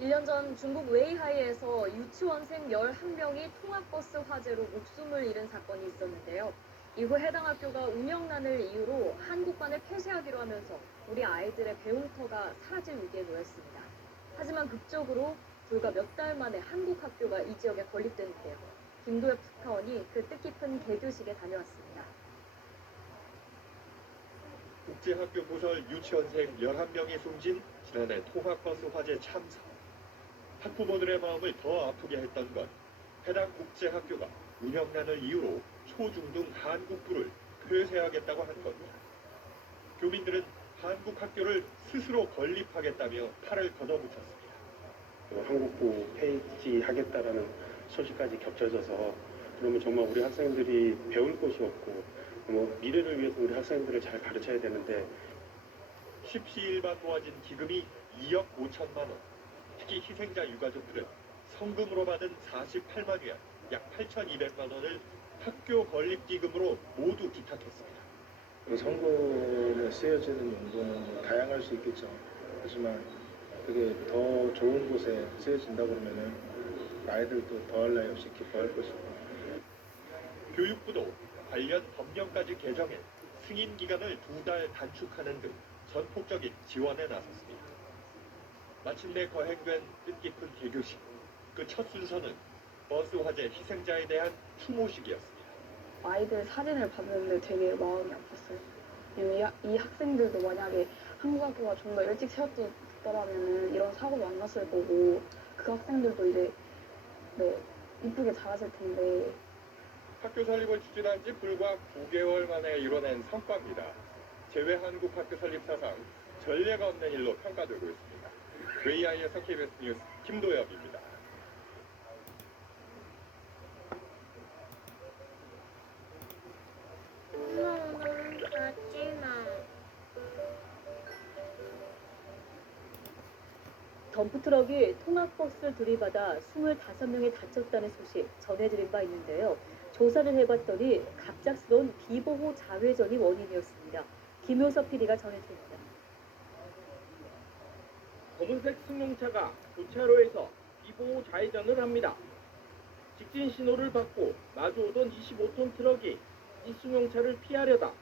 1년 전 중국 웨이하이에서 유치원생 11명이 통학버스 화재로 목숨을 잃은 사건이 있었는데요. 이후 해당 학교가 운영난을 이유로 한국관을 폐쇄하기로 하면서 우리 아이들의 배움터가 사라질 위기에 놓였습니다. 하지만 극적으로 불과 몇 달 만에 한국 학교가 이 지역에 건립됐는데요. 김도엽 특파원이 그 뜻깊은 개교식에 다녀왔습니다. 국제학교 부설 유치원생 11명이 숨진 지난해 통학버스 화재 참사. 학부모들의 마음을 더 아프게 했던 건 해당 국제학교가 운영난을 이유로 초중등 한국부를 폐쇄하겠다고 한 겁니다. 교민들은 한국 학교를 스스로 건립하겠다며 팔을 걷어붙였습니다. 한국부 폐지하겠다라는 소식까지 겹쳐져서 그러면 정말 우리 학생들이 배울 곳이 없고 미래를 위해서 우리 학생들을 잘 가르쳐야 되는데 십시일반 모아진 기금이 2억 5천만 원. 특히 희생자 유가족들은 성금으로 받은 48만 위안, 약 8,200만 원을 학교 건립 기금으로 모두 기탁했습니다. 성금에 쓰여지는 용도는 다양할 수 있겠죠. 하지만 그게 더 좋은 곳에 쓰여진다 그러면은 아이들도 더할 나위 없이 기뻐할 것이고. 교육부도 관련 법령까지 개정해 승인 기간을 2달 단축하는 등 전폭적인 지원에 나섰습니다. 마침내 거행된 뜻깊은 개교식. 그 첫 순서는 버스 화재 희생자에 대한 추모식이었습니다. 아이들 사진을 봤는데 되게 마음이 아팠어요. 왜냐면 이 학생들도 만약에 한국 학교가 좀 더 일찍 세워졌더라면 이런 사고도 안 났을 거고 그 학생들도 이제 이쁘게 자랐을 텐데. 학교 설립을 추진한 지 불과 9개월 만에 이뤄낸 성과입니다. 제외 한국 학교 설립 사상 전례가 없는 일로 평가되고 있습니다. 웨이하이에서 KBS 뉴스 김도엽입니다. 덤프트럭이 통학버스를 들이받아 25명이 다쳤다는 소식 전해드린 바 있는데요. 조사를 해봤더니 갑작스러운 비보호 자회전이 원인이었습니다. 김효섭 PD가 전해드립니다. 검은색 승용차가 교차로에서 비보호 좌회전을 합니다. 직진 신호를 받고 마주오던 25톤 트럭이 이 승용차를 피하려다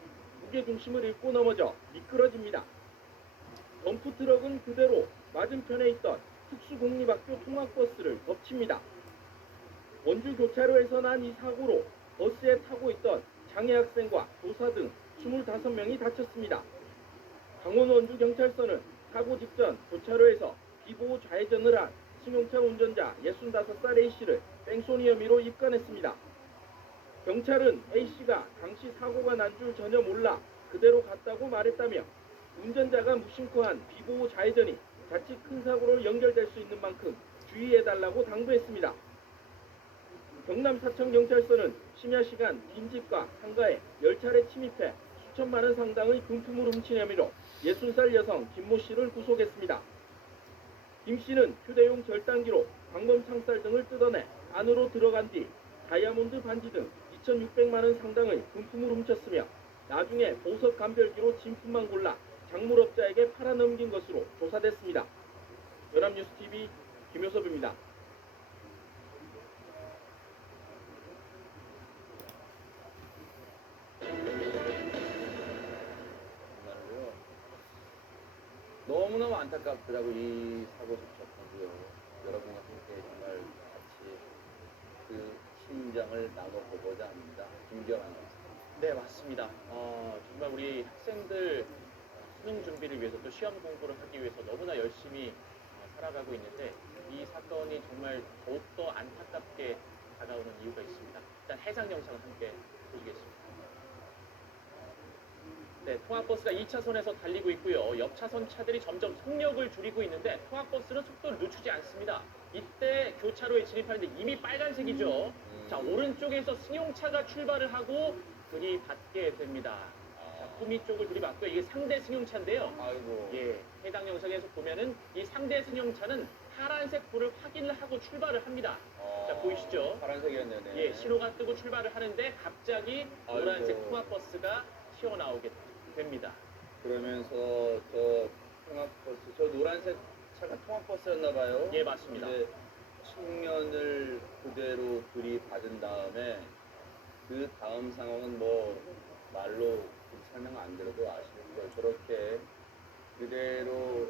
무게중심을 잃고 넘어져 미끄러집니다. 덤프 트럭은 그대로 맞은편에 있던 특수공립학교 통학버스를 덮칩니다. 원주 교차로에서 난 이 사고로 버스에 타고 있던 장애 학생과 교사 등 25명이 다쳤습니다. 강원 원주경찰서는 사고 직전 교차로에서 비보호 좌회전을 한 승용차 운전자 65살 A씨를 뺑소니 혐의로 입건했습니다. 경찰은 A씨가 당시 사고가 난 줄 전혀 몰라 그대로 갔다고 말했다며 운전자가 무심코 한 비보호 좌회전이 자칫 큰 사고로 연결될 수 있는 만큼 주의해달라고 당부했습니다. 경남 사천경찰서는 심야 시간 빈집과 상가에 10차례 침입해 수천만 원 상당의 금품을 훔친 혐의로 60살 여성 김모 씨를 구속했습니다. 김 씨는 휴대용 절단기로 방범 창살 등을 뜯어내 안으로 들어간 뒤 다이아몬드 반지 등 2,600만 원 상당의 금품을 훔쳤으며 나중에 보석 감별기로 진품만 골라 작물업자에게 팔아넘긴 것으로 조사됐습니다. 연합뉴스TV 김효섭입니다. 너무너무 안타깝더라고 이 사고 접촉하고요. 여러분과 함께 정말 같이 그 심장을 나눠보고자 합니다. 김경환 아나운서. 네, 맞습니다. 정말 우리 학생들 수능 준비를 위해서 또 시험 공부를 하기 위해서 너무나 열심히 살아가고 있는데 이 사건이 정말 더욱더 안타깝게 다가오는 이유가 있습니다. 일단 해상 영상을 함께 보시겠습니다. 네, 통학버스가 2차선에서 달리고 있고요. 옆 차선 차들이 점점 속력을 줄이고 있는데 통학버스는 속도를 늦추지 않습니다. 이때 교차로에 진입하는데 이미 빨간색이죠. 자, 오른쪽에서 승용차가 출발을 하고 들이받게 됩니다. 자, 구미 쪽을 들이받고요. 이게 상대 승용차인데요. 아이고. 예, 해당 영상에서 보면은 이 상대 승용차는 파란색 불을 확인을 하고 출발을 합니다. 자, 보이시죠? 파란색이었네요. 네. 예, 신호가 뜨고 출발을 하는데 갑자기 노란색 아이고. 통학버스가 튀어나오게 됩니다. 그러면서 저 통학버스, 저 노란색 차가 통학버스였나 봐요. 예, 맞습니다. 이제 측면을 그대로 들이받은 다음에 그 다음 상황은 뭐 말로 설명 안 드려도 아실 거예요. 저렇게 그대로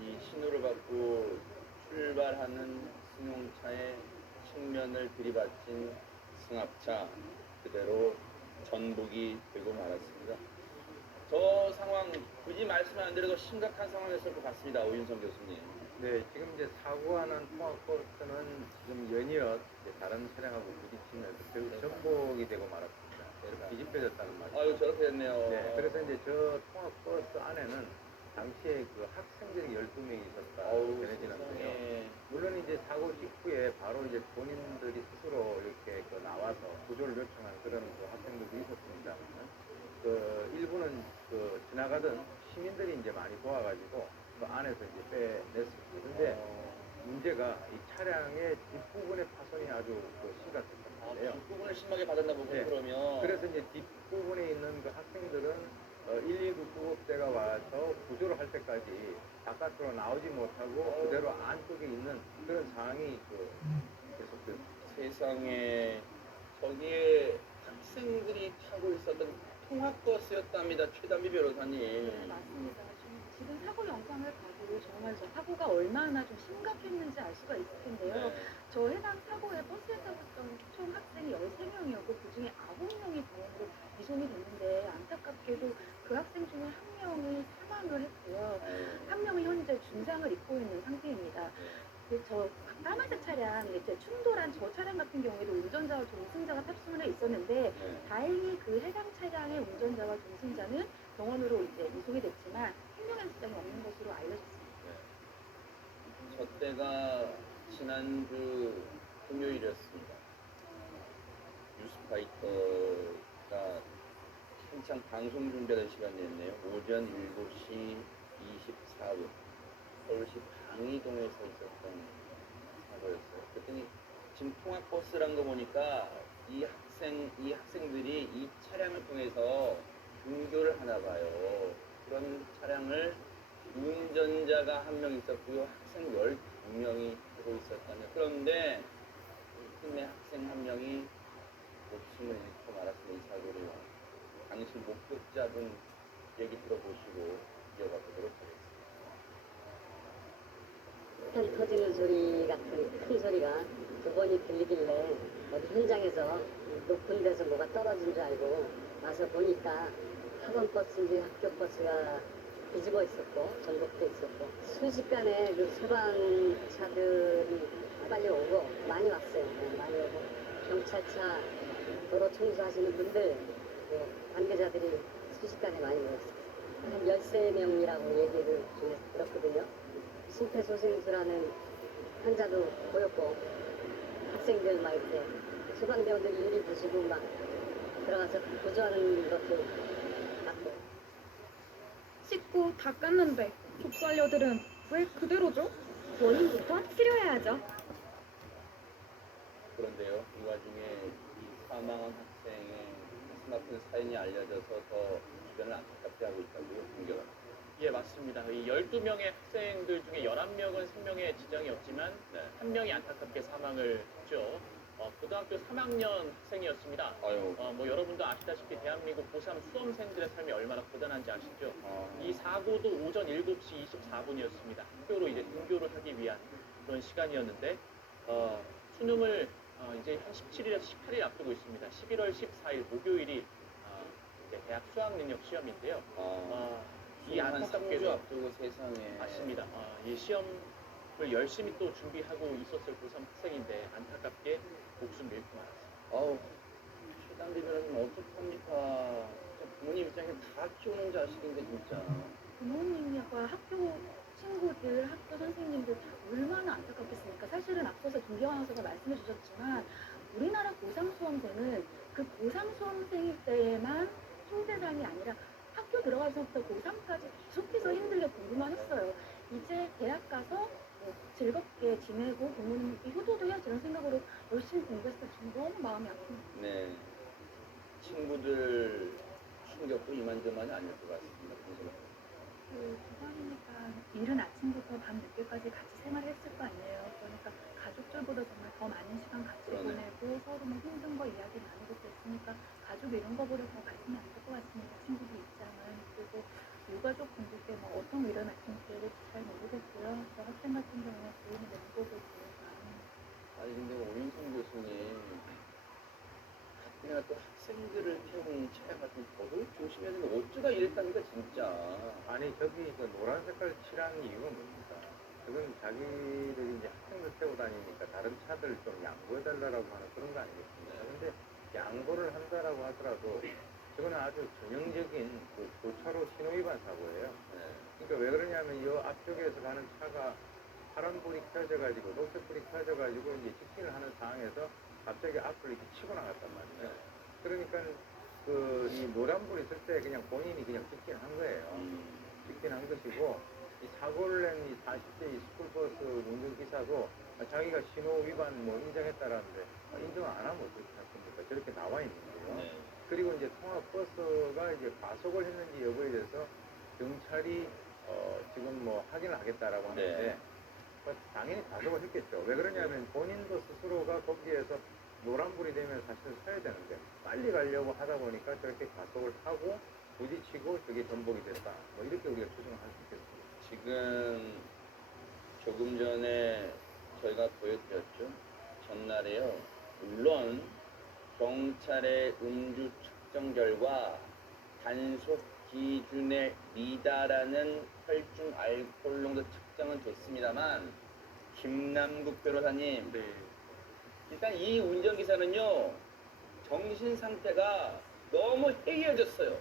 이 신호를 받고 출발하는 승용차의 측면을 들이받친 승합차 그대로 전복이 되고 말았습니다. 저 상황 굳이 말씀 안 드려도 심각한 상황이었을 것 같습니다. 오윤성 교수님. 네, 지금 이제 사고가 난 통학버스는 지금 연이어 이제 다른 차량하고 부딪히면서 결국 전복이 되고 말았습니다. 뒤집혀졌다는 말이죠. 아유, 저렇게 됐네요. 네, 그래서 이제 저 통학버스 안에는 당시에 그 학생들이 12명이 있었다 전해지는데요. 물론 이제 사고 직후에 바로 이제 본인들이 스스로 이렇게 그 나와서 구조를 요청한 그런 그 학생들도 있었습니다. 그 일부는 그 지나가던 시민들이 이제 많이 도와가지고 그 안에서 이제 빼냈습니다. 근데 문제가 이 차량의 뒷부분의 파손이 아주 그 심각했습니다. 뒷부분을 심하게 받았나 보군요. 네. 그러면. 그래서 이제 뒷부분에 있는 그 학생들은 119 구급대가 와서 구조를 할 때까지 바깥으로 나오지 못하고 그대로 안쪽에 있는 그런 상황이 계속됐습니다. 세상에 저기에 학생들이 타고 있었던 통학버스였답니다. 최단비 변호사님. 네, 맞습니다. 지금 사고 영상을 봐도 정말 저 사고가 얼마나 좀 심각했는지 알 수가 있을 텐데요. 네. 저 해당 사고에 버스에 타셨던 총 학생이 13명이었고 그중에 9명이 병원으로 이송이 됐는데 안타깝게도 그 학생 중에 한 명이 사망을 했고요. 한 명은 현재 중상을 입고 있는 상태입니다. 저 까만색 차량, 이제 충돌한 저 차량 같은 경우에도 운전자와 동승자가 탑승을 해 있었는데 다행히 그 해당 차량의 운전자와 동승자는 병원으로 이제 이송이 됐지만 생명의 지장이 없는 것으로 알려졌습니다. 저 때가 지난주 금요일이었습니다. 뉴스파이터가 한창 방송 준비하던 시간이었네요. 오전 7시 24분 서울시 방이동에서 있었던 사고였어요. 그랬더니 지금 통학버스란 거 보니까 이 학생들이 이 차량을 통해서 등교를 하나 봐요. 그런 차량을 운전자가 1명 있었고요. 학생 12명이 타고 있었다며. 그런데 끝내 학생 1명이 목숨을 잃고 말았습니다. 이 사고로. 당신 목격자분 얘기 들어보시고 이어가 보도록 하겠습니다. 폭탄 터지는 소리 같은 큰 소리가 두 번이 들리길래 어디 현장에서 높은 데서 뭐가 떨어진 줄 알고 와서 보니까 학원 버스인지 학교 버스가 뒤집어 있었고 전복돼 있었고 순식간에 그 소방차들이 빨리 오고 많이 왔어요. 네, 많이 오고 경찰차 도로 청소하시는 분들 관계자들이 순식간에 많이 모였어요. 한 13명이라고 얘기를 좀 들었거든요. 심폐소생술하는 환자도 보였고 학생들 막 이렇게 소방대원들이 유리 부수고 막 들어가서 구조하는 것도 봤고. 씻고 닦았는데 좁쌀녀들은 왜 그대로죠? 원인부터 치료해야죠. 그런데요, 이 와중에 이 사망한 학생의 스마트폰 사연이 알려져서 더 주변을 안타깝게 하고 있다고요, 공격을. 예, 맞습니다. 이 12명의 학생들 중에 11명은 생명에 지장이 없지만 한 명이 안타깝게 사망을 했죠. 고등학교 3학년 학생이었습니다. 뭐 여러분도 아시다시피 대한민국 고3 수험생들의 삶이 얼마나 고단한지 아시죠? 이 사고도 오전 7시 24분이었습니다. 학교로 이제 등교를 하기 위한 그런 시간이었는데 수능을 이제 한 17일에서 18일 앞두고 있습니다. 11월 14일 목요일이 이제 대학 수학능력 시험인데요. 이 안타깝게도 앞두고 세상에. 맞습니다. 이 시험을 열심히 또 준비하고 있었을 고3 학생인데 안타깝게 목숨을 잃고 말았습니다. 최단비변호사님 어떡합니까? 부모님 입장에서 다 키우는 자식인데 진짜. 부모님과 학교 친구들, 학교 선생님들 다 얼마나 안타깝겠습니까? 사실은 앞서서 김기환 아나운서가 말씀해 주셨지만 우리나라 고3 수험생은 그 고3 수험생일 때에만 힘든 삶이 아니라 학교 들어가서부터 고3까지 계속해서 힘들게 공부만 했어요. 이제 대학 가서 뭐 즐겁게 지내고 부모님께 효도도 해야지 이런 생각으로 열심히 공부했을 때 지금 너무 마음이 아픕니다. 네. 친구들 충격도 이만저만이 아닐 것 같습니다. 고3이니까 이른 아침부터 밤 늦게까지 같이 생활했을 거 아니에요. 그러니까 가족들보다 정말 더 많은 시간 같이 보내고 서로 뭐 힘든 거 이야기 나누고 그랬으니까 가족 이런 거보다 더 가슴이 아플 것 같습니다. 친구들 입장은. 그리고 유가족 분들 때 뭐 어떤 이런 아침들을 잘 모르겠고요. 저 학생 같은 경우는 부인이 멘보고 있고요. 아니 근데 오윤성 교수님 가뜩이나 또 학생들을 태우는 차 같은 거를 조심해야 되는데 어쩌다 이랬다니까 진짜. 아니 저기 그 노란 색깔 칠한 이유가 뭡니까? 그건 자기들이 이제 학생들 태우고 다니니까 다른 차들 좀 양보해달라고 하는 그런 거 아니겠습니까? 근데 양보를 한다라고 하더라도 저거는 아주 전형적인 그 교차로 신호위반 사고예요. 그러니까 왜 그러냐면 이 앞쪽에서 가는 차가 파란불이 켜져가지고 녹색불이 켜져가지고 이제 직진을 하는 상황에서 갑자기 앞을 이렇게 치고 나갔단 말이에요. 그러니까 그 이 노란불 있을 때 그냥 본인이 그냥 직진한 거예요. 직진한 것이고 이 사고를 낸 이 40대 이 스쿨버스 운전기사도 자기가 신호 위반 뭐 인정했다라는데 인정 안 하면 어떻게 할 겁니까? 저렇게 나와 있는데요. 그리고 이제 통학버스가 이제 과속을 했는지 여부에 대해서 경찰이 지금 뭐 확인을 하겠다라고 하는데 당연히 과속을 했겠죠. 왜 그러냐면 본인도 스스로가 거기에서 노란불이 되면 사실 서야 되는데 빨리 가려고 하다 보니까 저렇게 과속을 하고 부딪히고 저게 전복이 됐다. 뭐 이렇게 우리가 추정을 할 수 있겠습니다. 지금 조금 전에 저희가 보여드렸죠. 전날에요. 물론 경찰의 음주 측정 결과 단속 기준에 미달하는 혈중 알코올 농도 측정은 됐습니다만 김남국 변호사님 일단 이 운전기사는요 정신 상태가 너무 해이해졌어요.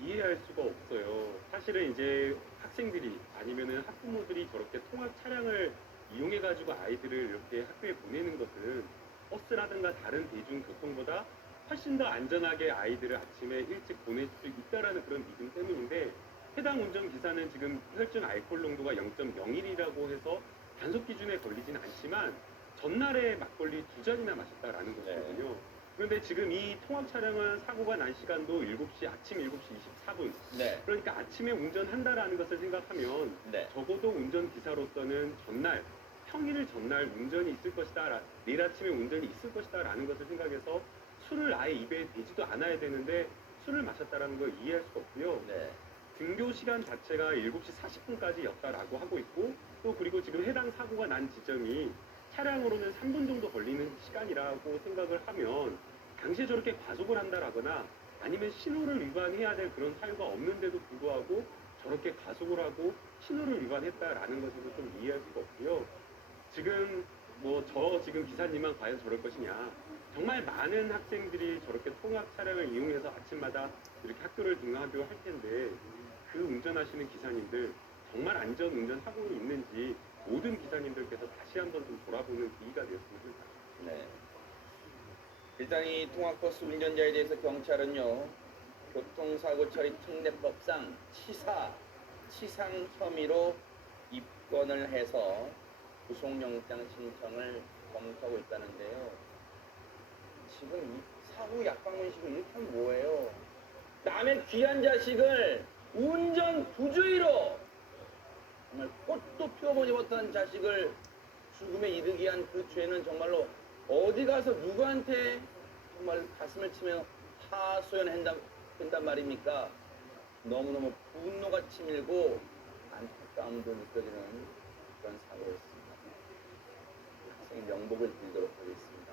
이해할 수가 없어요. 사실은 이제 학생들이 아니면은 학부모들이 저렇게 통학 차량을 이용해가지고 아이들을 이렇게 학교에 보내는 것은 버스라든가 다른 대중교통보다 훨씬 더 안전하게 아이들을 아침에 일찍 보낼 수 있다라는 그런 믿음 때문인데 해당 운전기사는 지금 혈중 알코올 농도가 0.01이라고 해서 단속 기준에 걸리진 않지만 전날에 막걸리 2잔이나 마셨다라는 것이거든요. 그런데 지금 이 통합 차량은 사고가 난 시간도 아침 7시 24분. 네. 그러니까 아침에 운전한다라는 것을 생각하면 네. 적어도 운전기사로서는 평일 전날 운전이 있을 것이다, 내일 아침에 운전이 있을 것이다 라는 것을 생각해서 술을 아예 입에 대지도 않아야 되는데 술을 마셨다라는 걸 이해할 수가 없고요. 네. 등교 시간 자체가 7시 40분까지였다라고 하고 있고, 또 그리고 지금 해당 사고가 난 지점이 차량으로는 3분 정도 걸리는 시간이라고 생각을 하면 당시에 저렇게 과속을 한다라거나 아니면 신호를 위반해야 될 그런 사유가 없는데도 불구하고 저렇게 과속을 하고 신호를 위반했다라는 것에도 좀 이해할 수가 없고요. 지금 지금 기사님만 과연 저럴 것이냐. 정말 많은 학생들이 저렇게 통합 차량을 이용해서 아침마다 이렇게 학교를 등하교를 할 텐데 그 운전하시는 기사님들 정말 안전 운전하고 있는지 모든 기사님들께서 다시 한번 좀 돌아보는 기회가 되었으면 합니다. 네. 일단 이 통학버스 운전자에 대해서 경찰은요, 교통사고 처리 특례법상 치상 혐의로 입건을 해서 구속영장 신청을 검토하고 있다는데요. 지금 이 사후 약방문식을 이렇게 하면 뭐예요? 남의 귀한 자식을 운전 부주의로 정말 꽃도 피워보지 못한 자식을 죽음에 이르게 한 그 죄는 정말로 어디 가서 누구한테 정말 가슴을 치며 하소연한단 말입니까? 너무너무 분노가 치밀고 안타까움도 느껴지는 그런 사고였습니다. 학생의 명복을 빌도록 하겠습니다.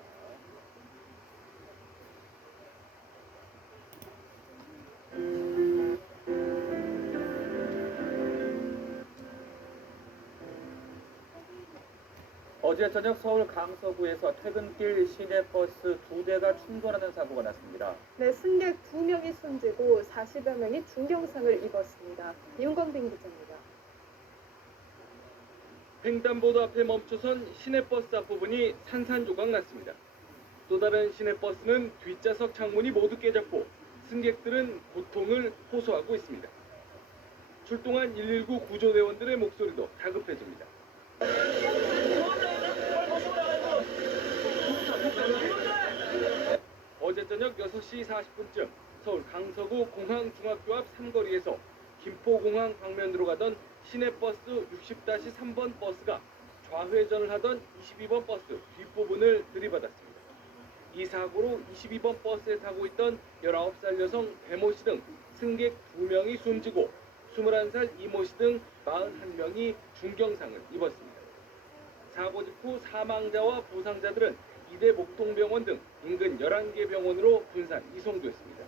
어제 저녁 서울 강서구에서 퇴근길 시내버스 2대가 충돌하는 사고가 났습니다. 네, 승객 2명이 숨지고 40여 명이 중경상을 입었습니다. 윤건빈 기자입니다. 횡단보도 앞에 멈춰선 시내버스 앞부분이 산산조각 났습니다. 또 다른 시내버스는 뒷좌석 창문이 모두 깨졌고 승객들은 고통을 호소하고 있습니다. 출동한 119 구조대원들의 목소리도 다급해집니다. 어제 저녁 6시 40분쯤 서울 강서구 공항중학교 앞 삼거리에서 김포공항 방면으로 가던 시내버스 60-3번 버스가 좌회전을 하던 22번 버스 뒷부분을 들이받았습니다. 이 사고로 22번 버스에 타고 있던 19살 여성 배모 씨 등 승객 2명이 숨지고 21살 이모 씨 등 41명이 중경상을 입었습니다. 사고 직후 사망자와 부상자들은 이대 목동병원 등 인근 11개 병원으로 분산 이송됐습니다.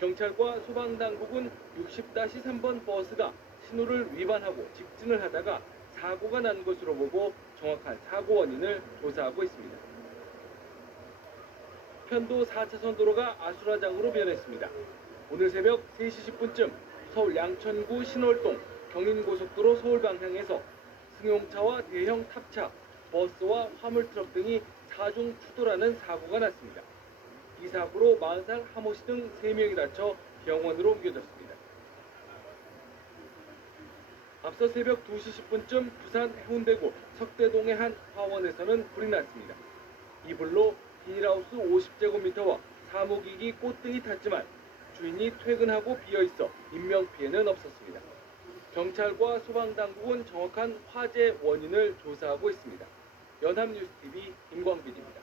경찰과 소방당국은 60-3번 버스가 신호를 위반하고 직진을 하다가 사고가 난 것으로 보고 정확한 사고 원인을 조사하고 있습니다. 편도 4차선 도로가 아수라장으로 변했습니다. 오늘 새벽 3시 10분쯤 서울 양천구 신월동 경인고속도로 서울 방향에서 승용차와 대형 탑차, 버스와 화물트럭 등이 사중 추돌하는 사고가 났습니다. 이 사고로 40살 하모 씨 등 3명이 다쳐 병원으로 옮겨졌습니다. 앞서 새벽 2시 10분쯤 부산 해운대구 석대동의 한 화원에서는 불이 났습니다. 이 불로 비닐하우스 50제곱미터와 사무기기 꽃등이 탔지만 주인이 퇴근하고 비어있어 인명피해는 없었습니다. 경찰과 소방당국은 정확한 화재 원인을 조사하고 있습니다. 연합뉴스TV 김광빈입니다.